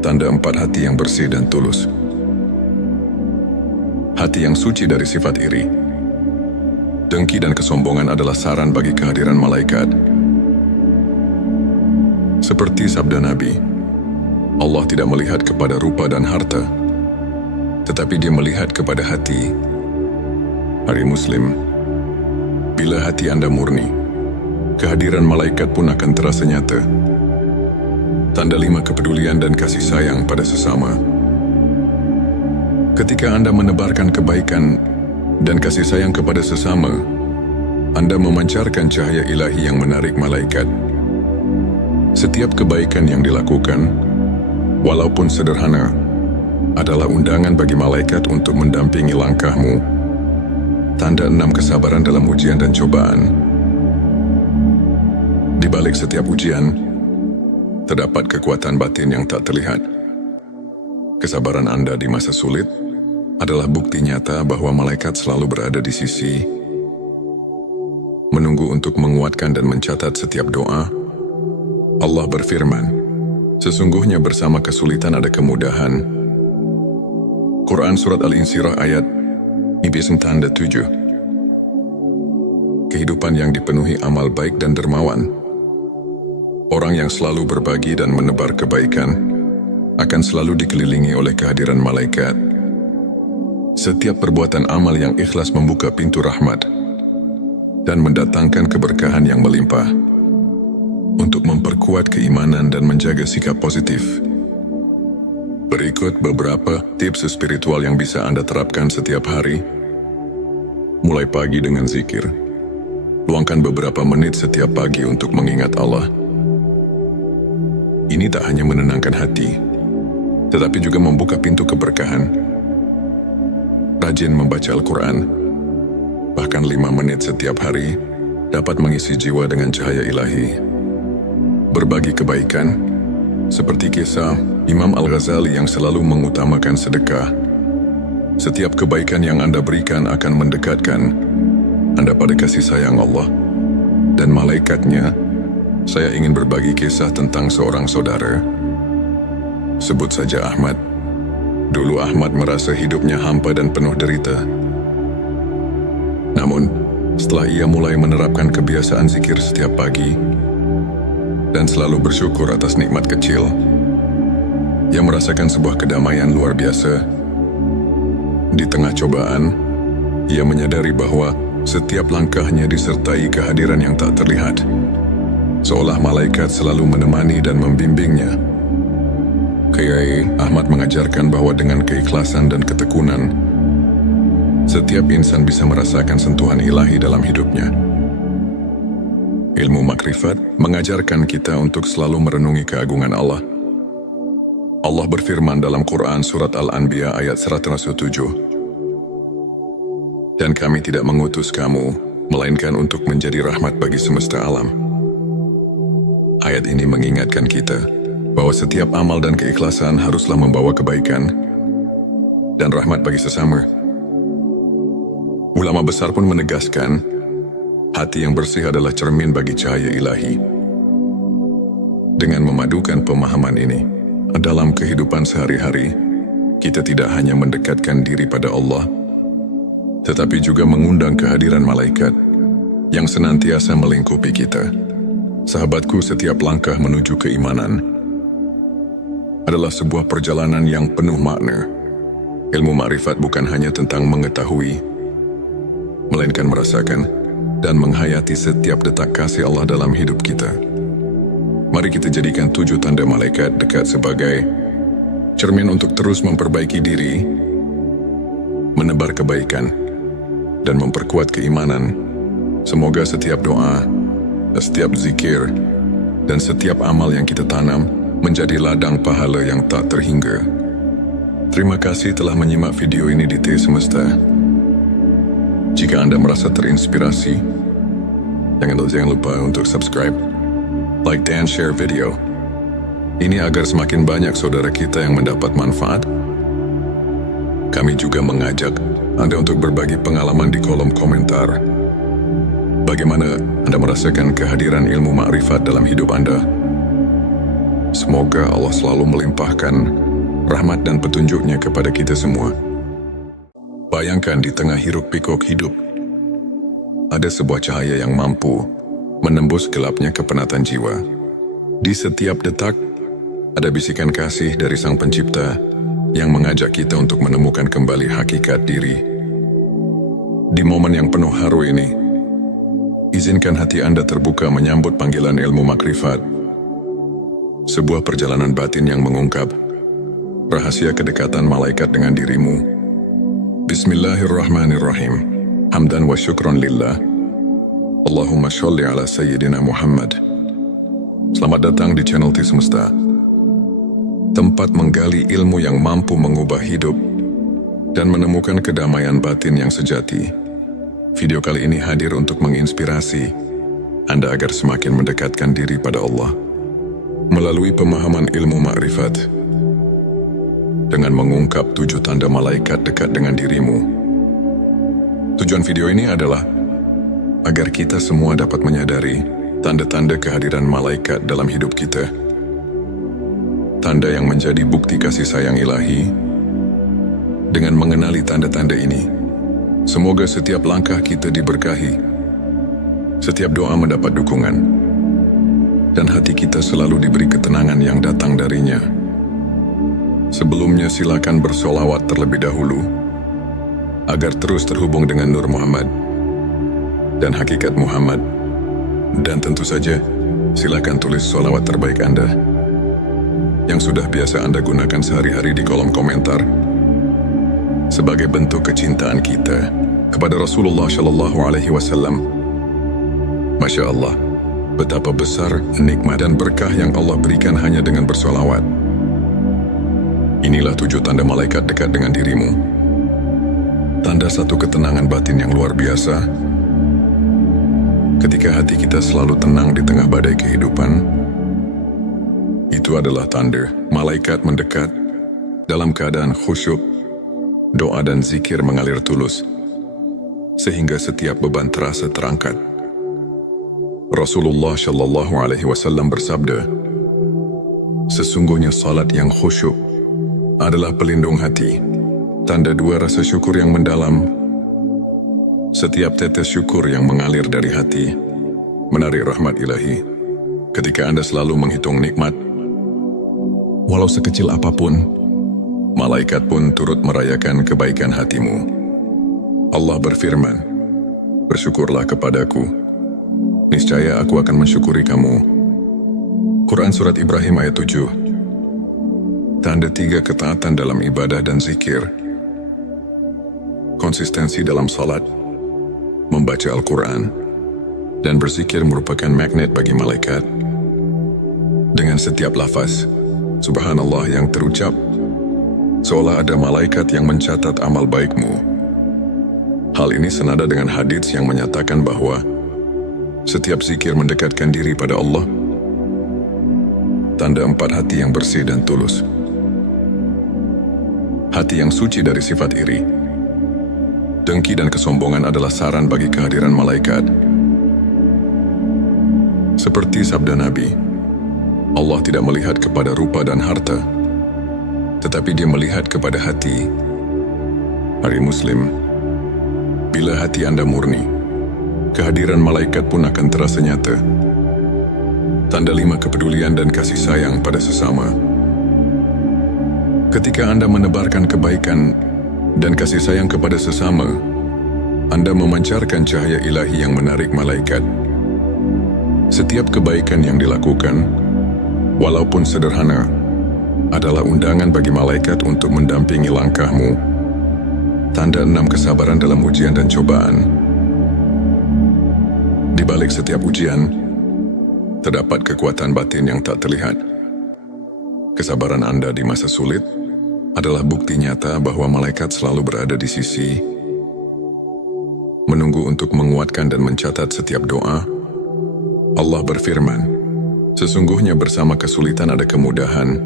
Tanda 4 hati yang bersih dan tulus. Hati yang suci dari sifat iri, dengki dan kesombongan adalah saran bagi kehadiran malaikat. Seperti sabda Nabi, Allah tidak melihat kepada rupa dan harta, tetapi Dia melihat kepada hati. Hari Muslim, bila hati Anda murni, kehadiran malaikat pun akan terasa nyata. Tanda 5 kepedulian dan kasih sayang pada sesama. Ketika Anda menebarkan kebaikan dan kasih sayang kepada sesama, Anda memancarkan cahaya ilahi yang menarik malaikat. Setiap kebaikan yang dilakukan, walaupun sederhana, adalah undangan bagi malaikat untuk mendampingi langkahmu. Tanda 6 kesabaran dalam ujian dan cobaan. Di balik setiap ujian, terdapat kekuatan batin yang tak terlihat. Kesabaran Anda di masa sulit adalah bukti nyata bahwa malaikat selalu berada di sisi, menunggu untuk menguatkan dan mencatat setiap doa. Allah berfirman, sesungguhnya bersama kesulitan ada kemudahan. Quran Surat Al-Insyirah ayat 7. Kehidupan yang dipenuhi amal baik dan dermawan. Orang yang selalu berbagi dan menebar kebaikan akan selalu dikelilingi oleh kehadiran malaikat. Setiap perbuatan amal yang ikhlas membuka pintu rahmat dan mendatangkan keberkahan yang melimpah. Untuk memperkuat keimanan dan menjaga sikap positif, berikut beberapa tips spiritual yang bisa Anda terapkan setiap hari. Mulai pagi dengan zikir. Luangkan beberapa menit setiap pagi untuk mengingat Allah. Ini tak hanya menenangkan hati, tetapi juga membuka pintu keberkahan. Rajin membaca Al-Quran, bahkan 5 menit setiap hari, dapat mengisi jiwa dengan cahaya ilahi. Berbagi kebaikan, seperti kisah Imam Al-Ghazali yang selalu mengutamakan sedekah. Setiap kebaikan yang Anda berikan akan mendekatkan Anda pada kasih sayang Allah dan malaikatnya. Saya ingin berbagi kisah tentang seorang saudara. Sebut saja Ahmad. Dulu Ahmad merasa hidupnya hampa dan penuh derita. Namun, setelah ia mulai menerapkan kebiasaan zikir setiap pagi dan selalu bersyukur atas nikmat kecil, ia merasakan sebuah kedamaian luar biasa. Di tengah cobaan, ia menyadari bahwa setiap langkahnya disertai kehadiran yang tak terlihat, seolah malaikat selalu menemani dan membimbingnya. Kiai Ahmad mengajarkan bahwa dengan keikhlasan dan ketekunan, setiap insan bisa merasakan sentuhan ilahi dalam hidupnya. Ilmu makrifat mengajarkan kita untuk selalu merenungi keagungan Allah. Allah berfirman dalam Quran Surat Al-Anbiya ayat 107, "Dan kami tidak mengutus kamu, melainkan untuk menjadi rahmat bagi semesta alam." Ayat ini mengingatkan kita bahwa setiap amal dan keikhlasan haruslah membawa kebaikan dan rahmat bagi sesama. Ulama besar pun menegaskan, hati yang bersih adalah cermin bagi cahaya ilahi. Dengan memadukan pemahaman ini dalam kehidupan sehari-hari, kita tidak hanya mendekatkan diri pada Allah, tetapi juga mengundang kehadiran malaikat yang senantiasa melingkupi kita. Sahabatku, setiap langkah menuju keimanan adalah sebuah perjalanan yang penuh makna. Ilmu makrifat bukan hanya tentang mengetahui, melainkan merasakan dan menghayati setiap detak kasih Allah dalam hidup kita. Mari kita jadikan 7 tanda malaikat dekat sebagai cermin untuk terus memperbaiki diri, menebar kebaikan, dan memperkuat keimanan. Semoga setiap doa, setiap zikir, dan setiap amal yang kita tanam menjadi ladang pahala yang tak terhingga. Terima kasih telah menyimak video ini di T Semesta. Jika Anda merasa terinspirasi, jangan lupa untuk subscribe, like, dan share video ini agar semakin banyak saudara kita yang mendapat manfaat. Kami juga mengajak Anda untuk berbagi pengalaman di kolom komentar. Bagaimana Anda merasakan kehadiran ilmu makrifat dalam hidup Anda? Semoga Allah selalu melimpahkan rahmat dan petunjuknya kepada kita semua. Bayangkan di tengah hiruk-pikuk hidup, ada sebuah cahaya yang mampu menembus gelapnya kepenatan jiwa. Di setiap detak, ada bisikan kasih dari Sang Pencipta yang mengajak kita untuk menemukan kembali hakikat diri. Di momen yang penuh haru ini, izinkan hati Anda terbuka menyambut panggilan ilmu makrifat. Sebuah perjalanan batin yang mengungkap rahasia kedekatan malaikat dengan dirimu. Bismillahirrahmanirrahim. Hamdan wa syukron lillah. Allahumma sholli ala Sayyidina Muhammad. Selamat datang di channel T Semesta, tempat menggali ilmu yang mampu mengubah hidup dan menemukan kedamaian batin yang sejati. Video kali ini hadir untuk menginspirasi Anda agar semakin mendekatkan diri pada Allah melalui pemahaman ilmu makrifat. Dengan mengungkap 7 tanda malaikat dekat dengan dirimu. Tujuan video ini adalah agar kita semua dapat menyadari tanda-tanda kehadiran malaikat dalam hidup kita. Tanda yang menjadi bukti kasih sayang ilahi. Dengan mengenali tanda-tanda ini, semoga setiap langkah kita diberkahi, setiap doa mendapat dukungan, dan hati kita selalu diberi ketenangan yang datang darinya. Sebelumnya silakan bersolawat terlebih dahulu, agar terus terhubung dengan Nur Muhammad dan hakikat Muhammad. Dan tentu saja, silakan tulis solawat terbaik Anda yang sudah biasa Anda gunakan sehari-hari di kolom komentar sebagai bentuk kecintaan kita kepada Rasulullah Shallallahu Alaihi Wasallam. Masya Allah, betapa besar nikmat dan berkah yang Allah berikan hanya dengan bersolawat. Inilah 7 tanda malaikat dekat dengan dirimu. Tanda satu ketenangan batin yang luar biasa. Ketika hati kita selalu tenang di tengah badai kehidupan, itu adalah tanda malaikat mendekat dalam keadaan khusyuk, doa dan zikir mengalir tulus, sehingga setiap beban terasa terangkat. Rasulullah Shallallahu Alaihi Wasallam bersabda, "Sesungguhnya salat yang khusyuk adalah pelindung hati, tanda 2 rasa syukur yang mendalam, Setiap tetes syukur yang mengalir dari hati menarik rahmat ilahi. Ketika Anda selalu menghitung nikmat, walau sekecil apapun, malaikat pun turut merayakan kebaikan hatimu. Allah berfirman, "Bersyukurlah kepadaku, niscaya aku akan mensyukuri kamu." Quran Surat Ibrahim ayat 7. Tanda 3 ketaatan dalam ibadah dan zikir. Konsistensi dalam salat, membaca Al-Quran, dan berzikir merupakan magnet bagi malaikat. Dengan setiap lafaz Subhanallah yang terucap, seolah ada malaikat yang mencatat amal baikmu. Hal ini senada dengan hadits yang menyatakan bahwa setiap zikir mendekatkan diri pada Allah. Tanda 4 hati yang bersih dan tulus. Hati yang suci dari sifat iri, dengki dan kesombongan adalah saran bagi kehadiran malaikat. Seperti sabda Nabi, Allah tidak melihat kepada rupa dan harta, tetapi Dia melihat kepada hati. Hari Muslim, bila hati Anda murni, kehadiran malaikat pun akan terasa nyata. Tanda 5 kepedulian dan kasih sayang pada sesama. Ketika Anda menebarkan kebaikan dan kasih sayang kepada sesama, Anda memancarkan cahaya ilahi yang menarik malaikat. Setiap kebaikan yang dilakukan, walaupun sederhana, adalah undangan bagi malaikat untuk mendampingi langkahmu. Tanda 6 kesabaran dalam ujian dan cobaan. Di balik setiap ujian, terdapat kekuatan batin yang tak terlihat. Kesabaran Anda di masa sulit adalah bukti nyata bahwa malaikat selalu berada di sisi, menunggu untuk menguatkan dan mencatat setiap doa. Allah berfirman, "Sesungguhnya bersama kesulitan ada kemudahan."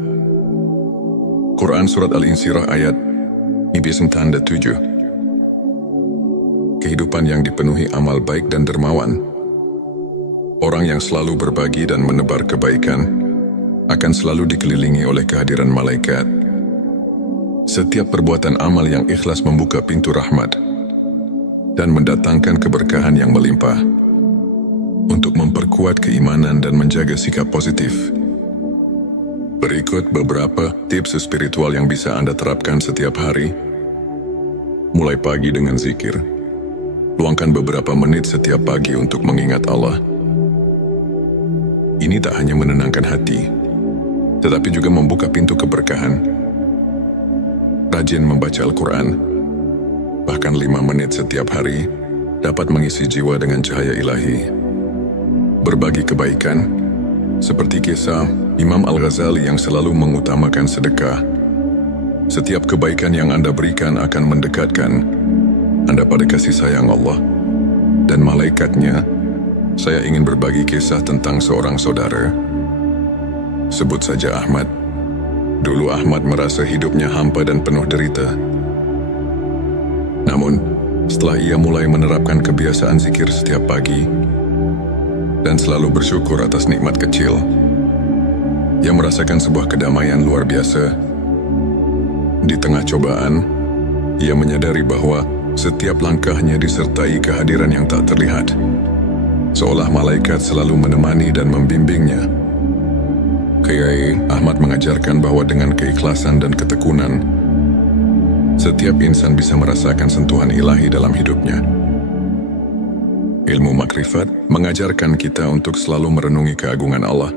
Quran Surat Al-Insyirah ayat 7. Kehidupan yang dipenuhi amal baik dan dermawan. Orang yang selalu berbagi dan menebar kebaikan akan selalu dikelilingi oleh kehadiran malaikat. Setiap perbuatan amal yang ikhlas membuka pintu rahmat dan mendatangkan keberkahan yang melimpah. Untuk memperkuat keimanan dan menjaga sikap positif, berikut beberapa tips spiritual yang bisa Anda terapkan setiap hari. Mulai pagi dengan zikir. Luangkan beberapa menit setiap pagi untuk mengingat Allah. Ini tak hanya menenangkan hati, tetapi juga membuka pintu keberkahan. Rajin membaca Al-Quran, bahkan 5 menit setiap hari, dapat mengisi jiwa dengan cahaya ilahi. Berbagi kebaikan, seperti kisah Imam Al-Ghazali yang selalu mengutamakan sedekah. Setiap kebaikan yang Anda berikan akan mendekatkan Anda pada kasih sayang Allah dan malaikatnya. Saya ingin berbagi kisah tentang seorang saudara. Sebut saja Ahmad. Dulu Ahmad merasa hidupnya hampa dan penuh derita. Namun, setelah ia mulai menerapkan kebiasaan zikir setiap pagi dan selalu bersyukur atas nikmat kecil, ia merasakan sebuah kedamaian luar biasa. Di tengah cobaan, ia menyadari bahwa setiap langkahnya disertai kehadiran yang tak terlihat, seolah malaikat selalu menemani dan membimbingnya. Kiai Ahmad mengajarkan bahwa dengan keikhlasan dan ketekunan, setiap insan bisa merasakan sentuhan ilahi dalam hidupnya. Ilmu makrifat mengajarkan kita untuk selalu merenungi keagungan Allah.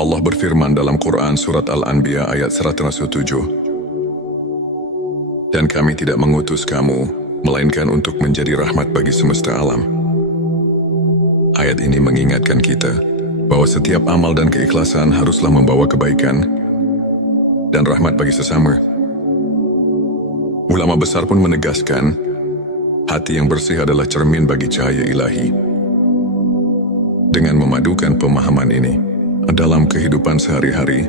Allah berfirman dalam Quran Surat Al-Anbiya ayat 107, "Dan kami tidak mengutus kamu, melainkan untuk menjadi rahmat bagi semesta alam." Ayat ini mengingatkan kita bahwa setiap amal dan keikhlasan haruslah membawa kebaikan dan rahmat bagi sesama. Ulama besar pun menegaskan, hati yang bersih adalah cermin bagi cahaya ilahi. Dengan memadukan pemahaman ini dalam kehidupan sehari-hari,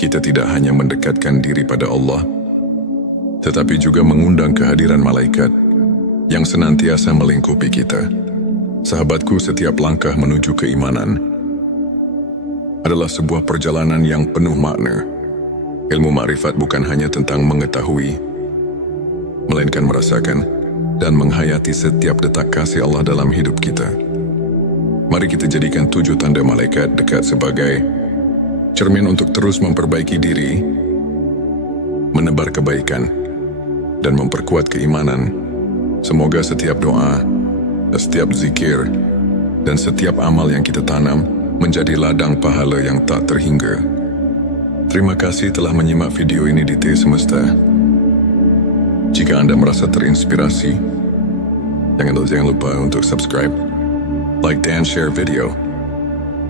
kita tidak hanya mendekatkan diri pada Allah, tetapi juga mengundang kehadiran malaikat yang senantiasa melingkupi kita. Sahabatku, setiap langkah menuju keimanan adalah sebuah perjalanan yang penuh makna. Ilmu makrifat bukan hanya tentang mengetahui, melainkan merasakan. dan menghayati setiap detak kasih Allah dalam hidup kita. Mari kita jadikan 7 tanda malaikat dekat sebagai cermin untuk terus memperbaiki diri, menebar kebaikan, dan memperkuat keimanan. Semoga setiap doa, setiap zikir, dan setiap amal yang kita tanam menjadi ladang pahala yang tak terhingga. Terima kasih telah menyimak video ini di T Semesta. Jika Anda merasa terinspirasi, jangan lupa untuk subscribe, like, dan share video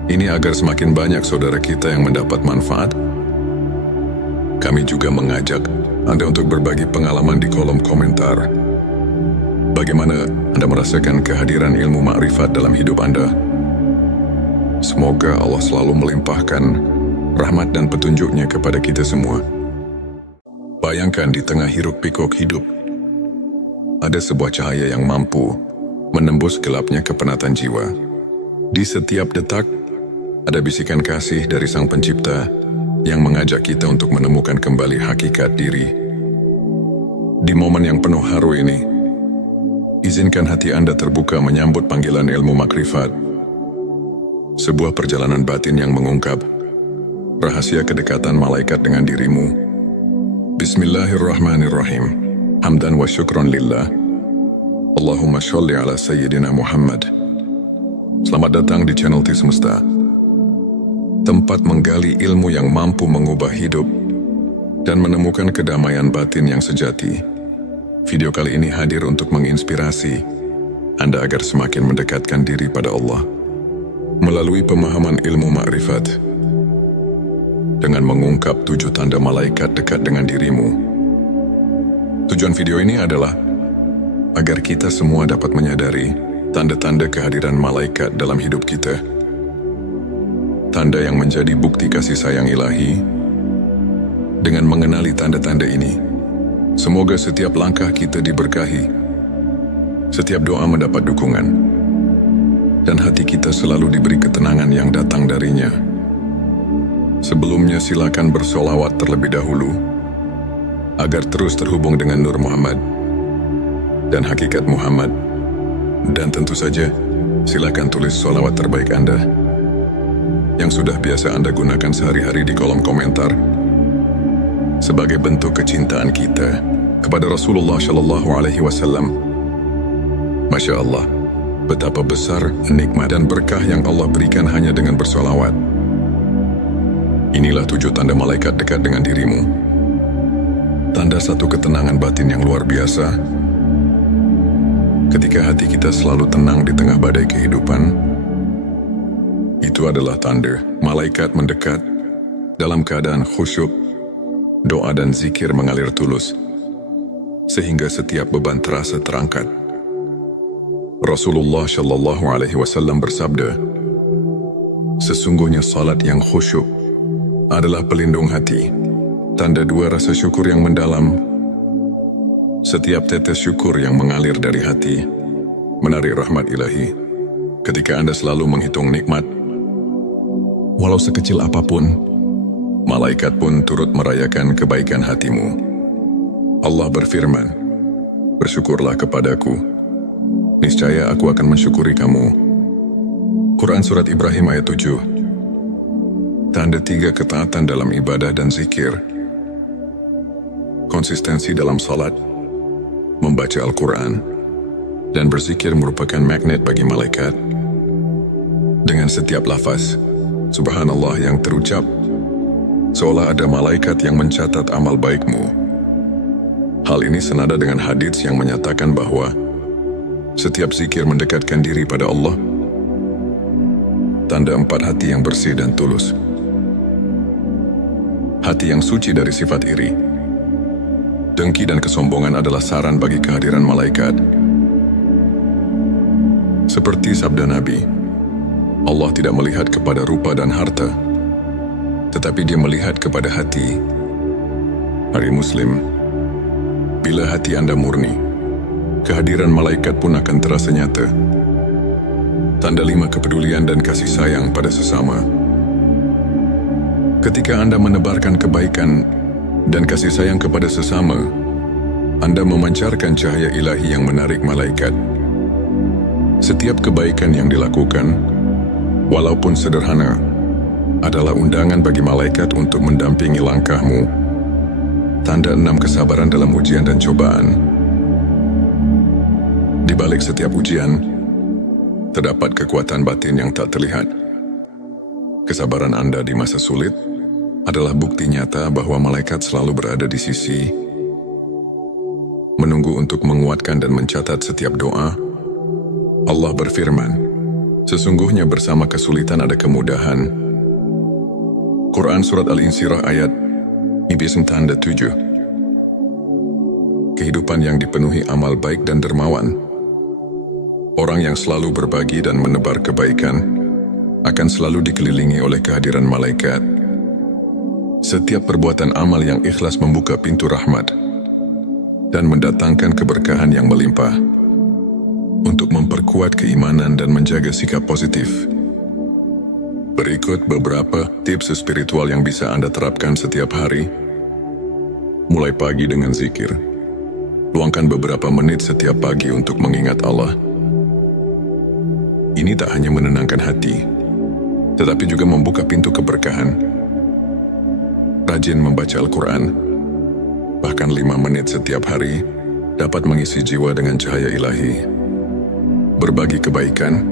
ini agar semakin banyak saudara kita yang mendapat manfaat. Kami juga mengajak Anda untuk berbagi pengalaman di kolom komentar. Bagaimana Anda merasakan kehadiran ilmu makrifat dalam hidup Anda? Semoga Allah selalu melimpahkan rahmat dan petunjuknya kepada kita semua. Bayangkan di tengah hiruk pikuk hidup, ada sebuah cahaya yang mampu menembus gelapnya kepenatan jiwa. Di setiap detak, ada bisikan kasih dari Sang Pencipta yang mengajak kita untuk menemukan kembali hakikat diri. Di momen yang penuh haru ini, izinkan hati Anda terbuka menyambut panggilan ilmu makrifat. Sebuah perjalanan batin yang mengungkap rahasia kedekatan malaikat dengan dirimu. Bismillahirrahmanirrahim. Hamdan wa syukron lillah. Allahumma sholli ala sayyidina Muhammad. Selamat datang di channel T Semesta, tempat menggali ilmu yang mampu mengubah hidup dan menemukan kedamaian batin yang sejati. Video kali ini hadir untuk menginspirasi Anda agar semakin mendekatkan diri pada Allah melalui pemahaman ilmu makrifat. Dengan mengungkap 7 tanda malaikat dekat dengan dirimu. Tujuan video ini adalah agar kita semua dapat menyadari tanda-tanda kehadiran malaikat dalam hidup kita. Tanda yang menjadi bukti kasih sayang ilahi. Dengan mengenali tanda-tanda ini, semoga setiap langkah kita diberkahi, setiap doa mendapat dukungan, dan hati kita selalu diberi ketenangan yang datang darinya. Sebelumnya silakan bersolawat terlebih dahulu agar terus terhubung dengan Nur Muhammad dan hakikat Muhammad. Dan tentu saja silakan tulis solawat terbaik Anda yang sudah biasa Anda gunakan sehari-hari di kolom komentar sebagai bentuk kecintaan kita kepada Rasulullah Shallallahu Alaihi Wasallam. Masya Allah, betapa besar nikmat dan berkah yang Allah berikan hanya dengan bersolawat. Inilah 7 tanda malaikat dekat dengan dirimu. Tanda satu ketenangan batin yang luar biasa. Ketika hati kita selalu tenang di tengah badai kehidupan, itu adalah tanda malaikat mendekat dalam keadaan khusyuk, doa dan zikir mengalir tulus, sehingga setiap beban terasa terangkat. Rasulullah Shallallahu Alaihi Wasallam bersabda, sesungguhnya salat yang khusyuk adalah pelindung hati, tanda 2 rasa syukur yang mendalam. Setiap tetes syukur yang mengalir dari hati menarik rahmat ilahi. Ketika Anda selalu menghitung nikmat, walau sekecil apapun, malaikat pun turut merayakan kebaikan hatimu. Allah berfirman, bersyukurlah kepadaku, niscaya aku akan mensyukuri kamu. Quran Surat Ibrahim ayat 7. Tanda 3 ketaatan dalam ibadah dan zikir. Konsistensi dalam salat, membaca Al-Quran, dan berzikir merupakan magnet bagi malaikat. Dengan setiap lafaz Subhanallah yang terucap, seolah ada malaikat yang mencatat amal baikmu. Hal ini senada dengan hadits yang menyatakan bahwa setiap zikir mendekatkan diri pada Allah. Tanda 4 hati yang bersih dan tulus. Hati yang suci dari sifat iri, dengki dan kesombongan adalah saran bagi kehadiran malaikat. Seperti sabda Nabi, Allah tidak melihat kepada rupa dan harta, tetapi Dia melihat kepada hati. Hari Muslim, bila hati Anda murni, kehadiran malaikat pun akan terasa nyata. Tanda 5 kepedulian dan kasih sayang pada sesama. Ketika Anda menebarkan kebaikan dan kasih sayang kepada sesama, Anda memancarkan cahaya ilahi yang menarik malaikat. Setiap kebaikan yang dilakukan, walaupun sederhana, adalah undangan bagi malaikat untuk mendampingi langkahmu. Tanda 6 kesabaran dalam ujian dan cobaan. Di balik setiap ujian, terdapat kekuatan batin yang tak terlihat. Kesabaran Anda di masa sulit adalah bukti nyata bahwa malaikat selalu berada di sisi, menunggu untuk menguatkan dan mencatat setiap doa. Allah berfirman, sesungguhnya bersama kesulitan ada kemudahan. Quran Surat Al-Insyirah ayat 97. Kehidupan yang dipenuhi amal baik dan dermawan. Orang yang selalu berbagi dan menebar kebaikan akan selalu dikelilingi oleh kehadiran malaikat. Setiap perbuatan amal yang ikhlas membuka pintu rahmat dan mendatangkan keberkahan yang melimpah. Untuk memperkuat keimanan dan menjaga sikap positif, berikut beberapa tips spiritual yang bisa Anda terapkan setiap hari. Mulai pagi dengan zikir. Luangkan beberapa menit setiap pagi untuk mengingat Allah. Ini tak hanya menenangkan hati, tetapi juga membuka pintu keberkahan. Rajin membaca Al-Quran, bahkan 5 menit setiap hari, dapat mengisi jiwa dengan cahaya ilahi. Berbagi kebaikan,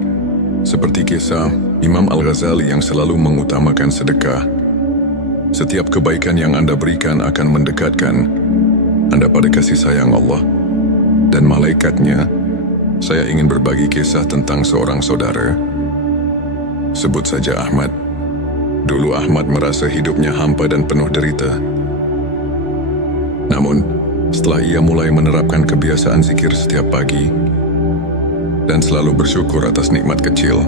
seperti kisah Imam Al-Ghazali yang selalu mengutamakan sedekah. Setiap kebaikan yang Anda berikan akan mendekatkan Anda pada kasih sayang Allah dan malaikatnya. Saya ingin berbagi kisah tentang seorang saudara. Sebut saja Ahmad. Dulu Ahmad merasa hidupnya hampa dan penuh derita. Namun, setelah ia mulai menerapkan kebiasaan zikir setiap pagi dan selalu bersyukur atas nikmat kecil,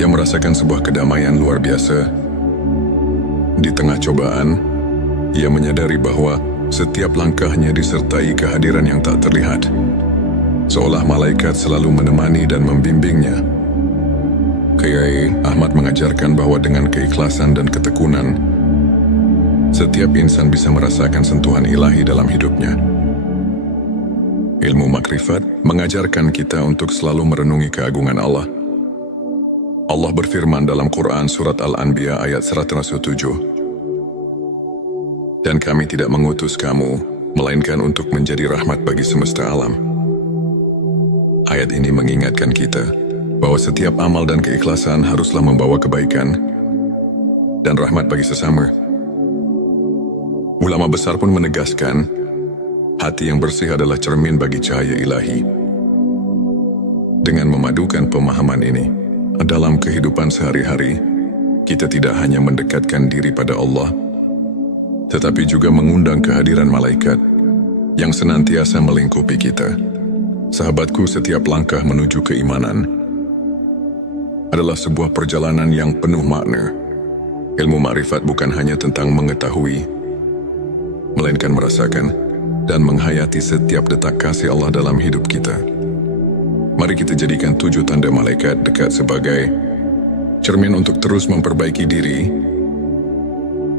ia merasakan sebuah kedamaian luar biasa. Di tengah cobaan, ia menyadari bahwa setiap langkahnya disertai kehadiran yang tak terlihat, seolah malaikat selalu menemani dan membimbingnya. Kiai Ahmad mengajarkan bahwa dengan keikhlasan dan ketekunan, setiap insan bisa merasakan sentuhan ilahi dalam hidupnya. Ilmu makrifat mengajarkan kita untuk selalu merenungi keagungan Allah. Allah berfirman dalam Quran Surat Al-Anbiya ayat 107, dan kami tidak mengutus kamu, melainkan untuk menjadi rahmat bagi semesta alam. Ayat ini mengingatkan kita bahwa setiap amal dan keikhlasan haruslah membawa kebaikan dan rahmat bagi sesama. Ulama besar pun menegaskan, hati yang bersih adalah cermin bagi cahaya ilahi. Dengan memadukan pemahaman ini dalam kehidupan sehari-hari, kita tidak hanya mendekatkan diri pada Allah, tetapi juga mengundang kehadiran malaikat yang senantiasa melingkupi kita. Sahabatku, setiap langkah menuju keimanan adalah sebuah perjalanan yang penuh makna. Ilmu makrifat bukan hanya tentang mengetahui, melainkan merasakan dan menghayati setiap detak kasih Allah dalam hidup kita. Mari kita jadikan 7 tanda malaikat dekat sebagai cermin untuk terus memperbaiki diri,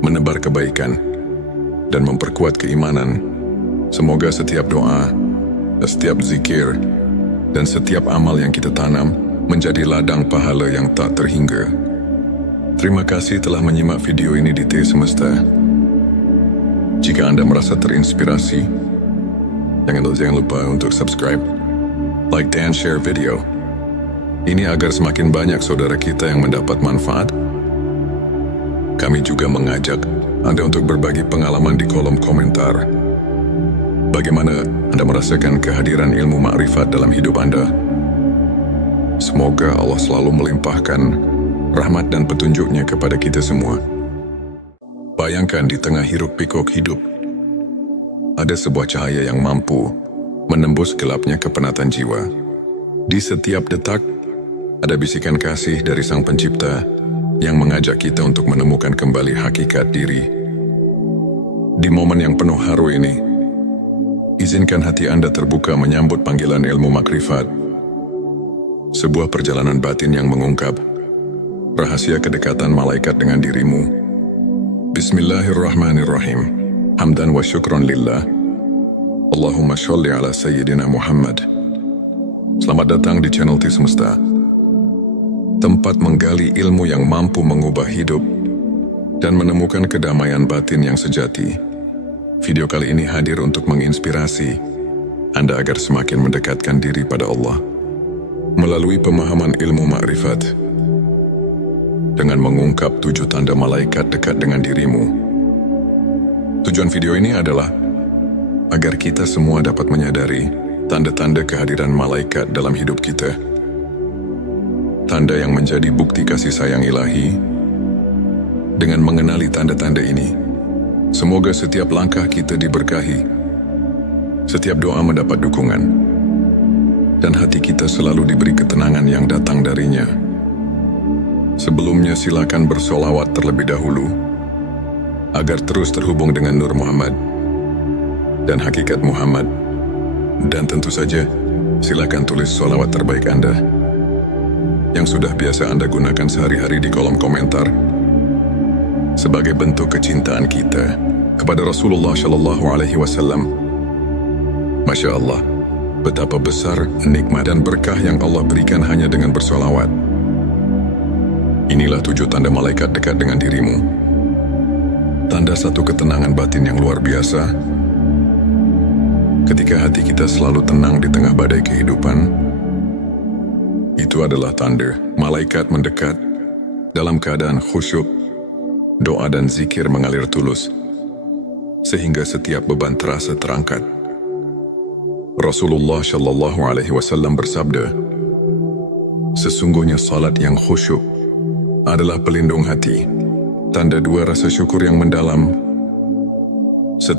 menebar kebaikan, dan memperkuat keimanan. Semoga setiap doa, setiap zikir, dan setiap amal yang kita tanam menjadi ladang pahala yang tak terhingga. Terima kasih telah menyimak video ini di T Semesta. Jika Anda merasa terinspirasi, jangan lupa untuk subscribe, like, dan share video ini agar semakin banyak saudara kita yang mendapat manfaat. Kami juga mengajak Anda untuk berbagi pengalaman di kolom komentar. Bagaimana Anda merasakan kehadiran ilmu makrifat dalam hidup Anda? Semoga Allah selalu melimpahkan rahmat dan petunjuknya kepada kita semua. Bayangkan di tengah hiruk-pikuk hidup, ada sebuah cahaya yang mampu menembus gelapnya kepenatan jiwa. Di setiap detak, ada bisikan kasih dari Sang Pencipta yang mengajak kita untuk menemukan kembali hakikat diri. Di momen yang penuh haru ini, izinkan hati Anda terbuka menyambut panggilan ilmu makrifat. Sebuah perjalanan batin yang mengungkap rahasia kedekatan malaikat dengan dirimu. Bismillahirrahmanirrahim. Hamdan wa syukron lillah. Allahumma sholli ala Sayyidina Muhammad. Selamat datang di channel T Semesta, tempat menggali ilmu yang mampu mengubah hidup dan menemukan kedamaian batin yang sejati. Video kali ini hadir untuk menginspirasi Anda agar semakin mendekatkan diri pada Allah melalui pemahaman ilmu makrifat dengan mengungkap 7 tanda malaikat dekat dengan dirimu. Tujuan video ini adalah agar kita semua dapat menyadari tanda-tanda kehadiran malaikat dalam hidup kita. Tanda yang menjadi bukti kasih sayang ilahi. Dengan mengenali tanda-tanda ini, semoga setiap langkah kita diberkahi, setiap doa mendapat dukungan, dan hati kita selalu diberi ketenangan yang datang darinya. Sebelumnya silakan bersolawat terlebih dahulu, agar terus terhubung dengan Nur Muhammad dan hakikat Muhammad. Dan tentu saja, silakan tulis solawat terbaik Anda yang sudah biasa Anda gunakan sehari-hari di kolom komentar sebagai bentuk kecintaan kita kepada Rasulullah Shallallahu Alaihi Wasallam. Masya Allah, betapa besar nikmat dan berkah yang Allah berikan hanya dengan bersolawat. Inilah 7 tanda malaikat dekat dengan dirimu. Tanda satu ketenangan batin yang luar biasa. Ketika hati kita selalu tenang di tengah badai kehidupan, itu adalah tanda malaikat mendekat dalam keadaan khusyuk, doa dan zikir mengalir tulus, sehingga setiap beban terasa terangkat. Rasulullah Shallallahu Alaihi Wasallam bersabda, sesungguhnya salat yang khusyuk adalah pelindung hati, tanda 2 rasa syukur yang mendalam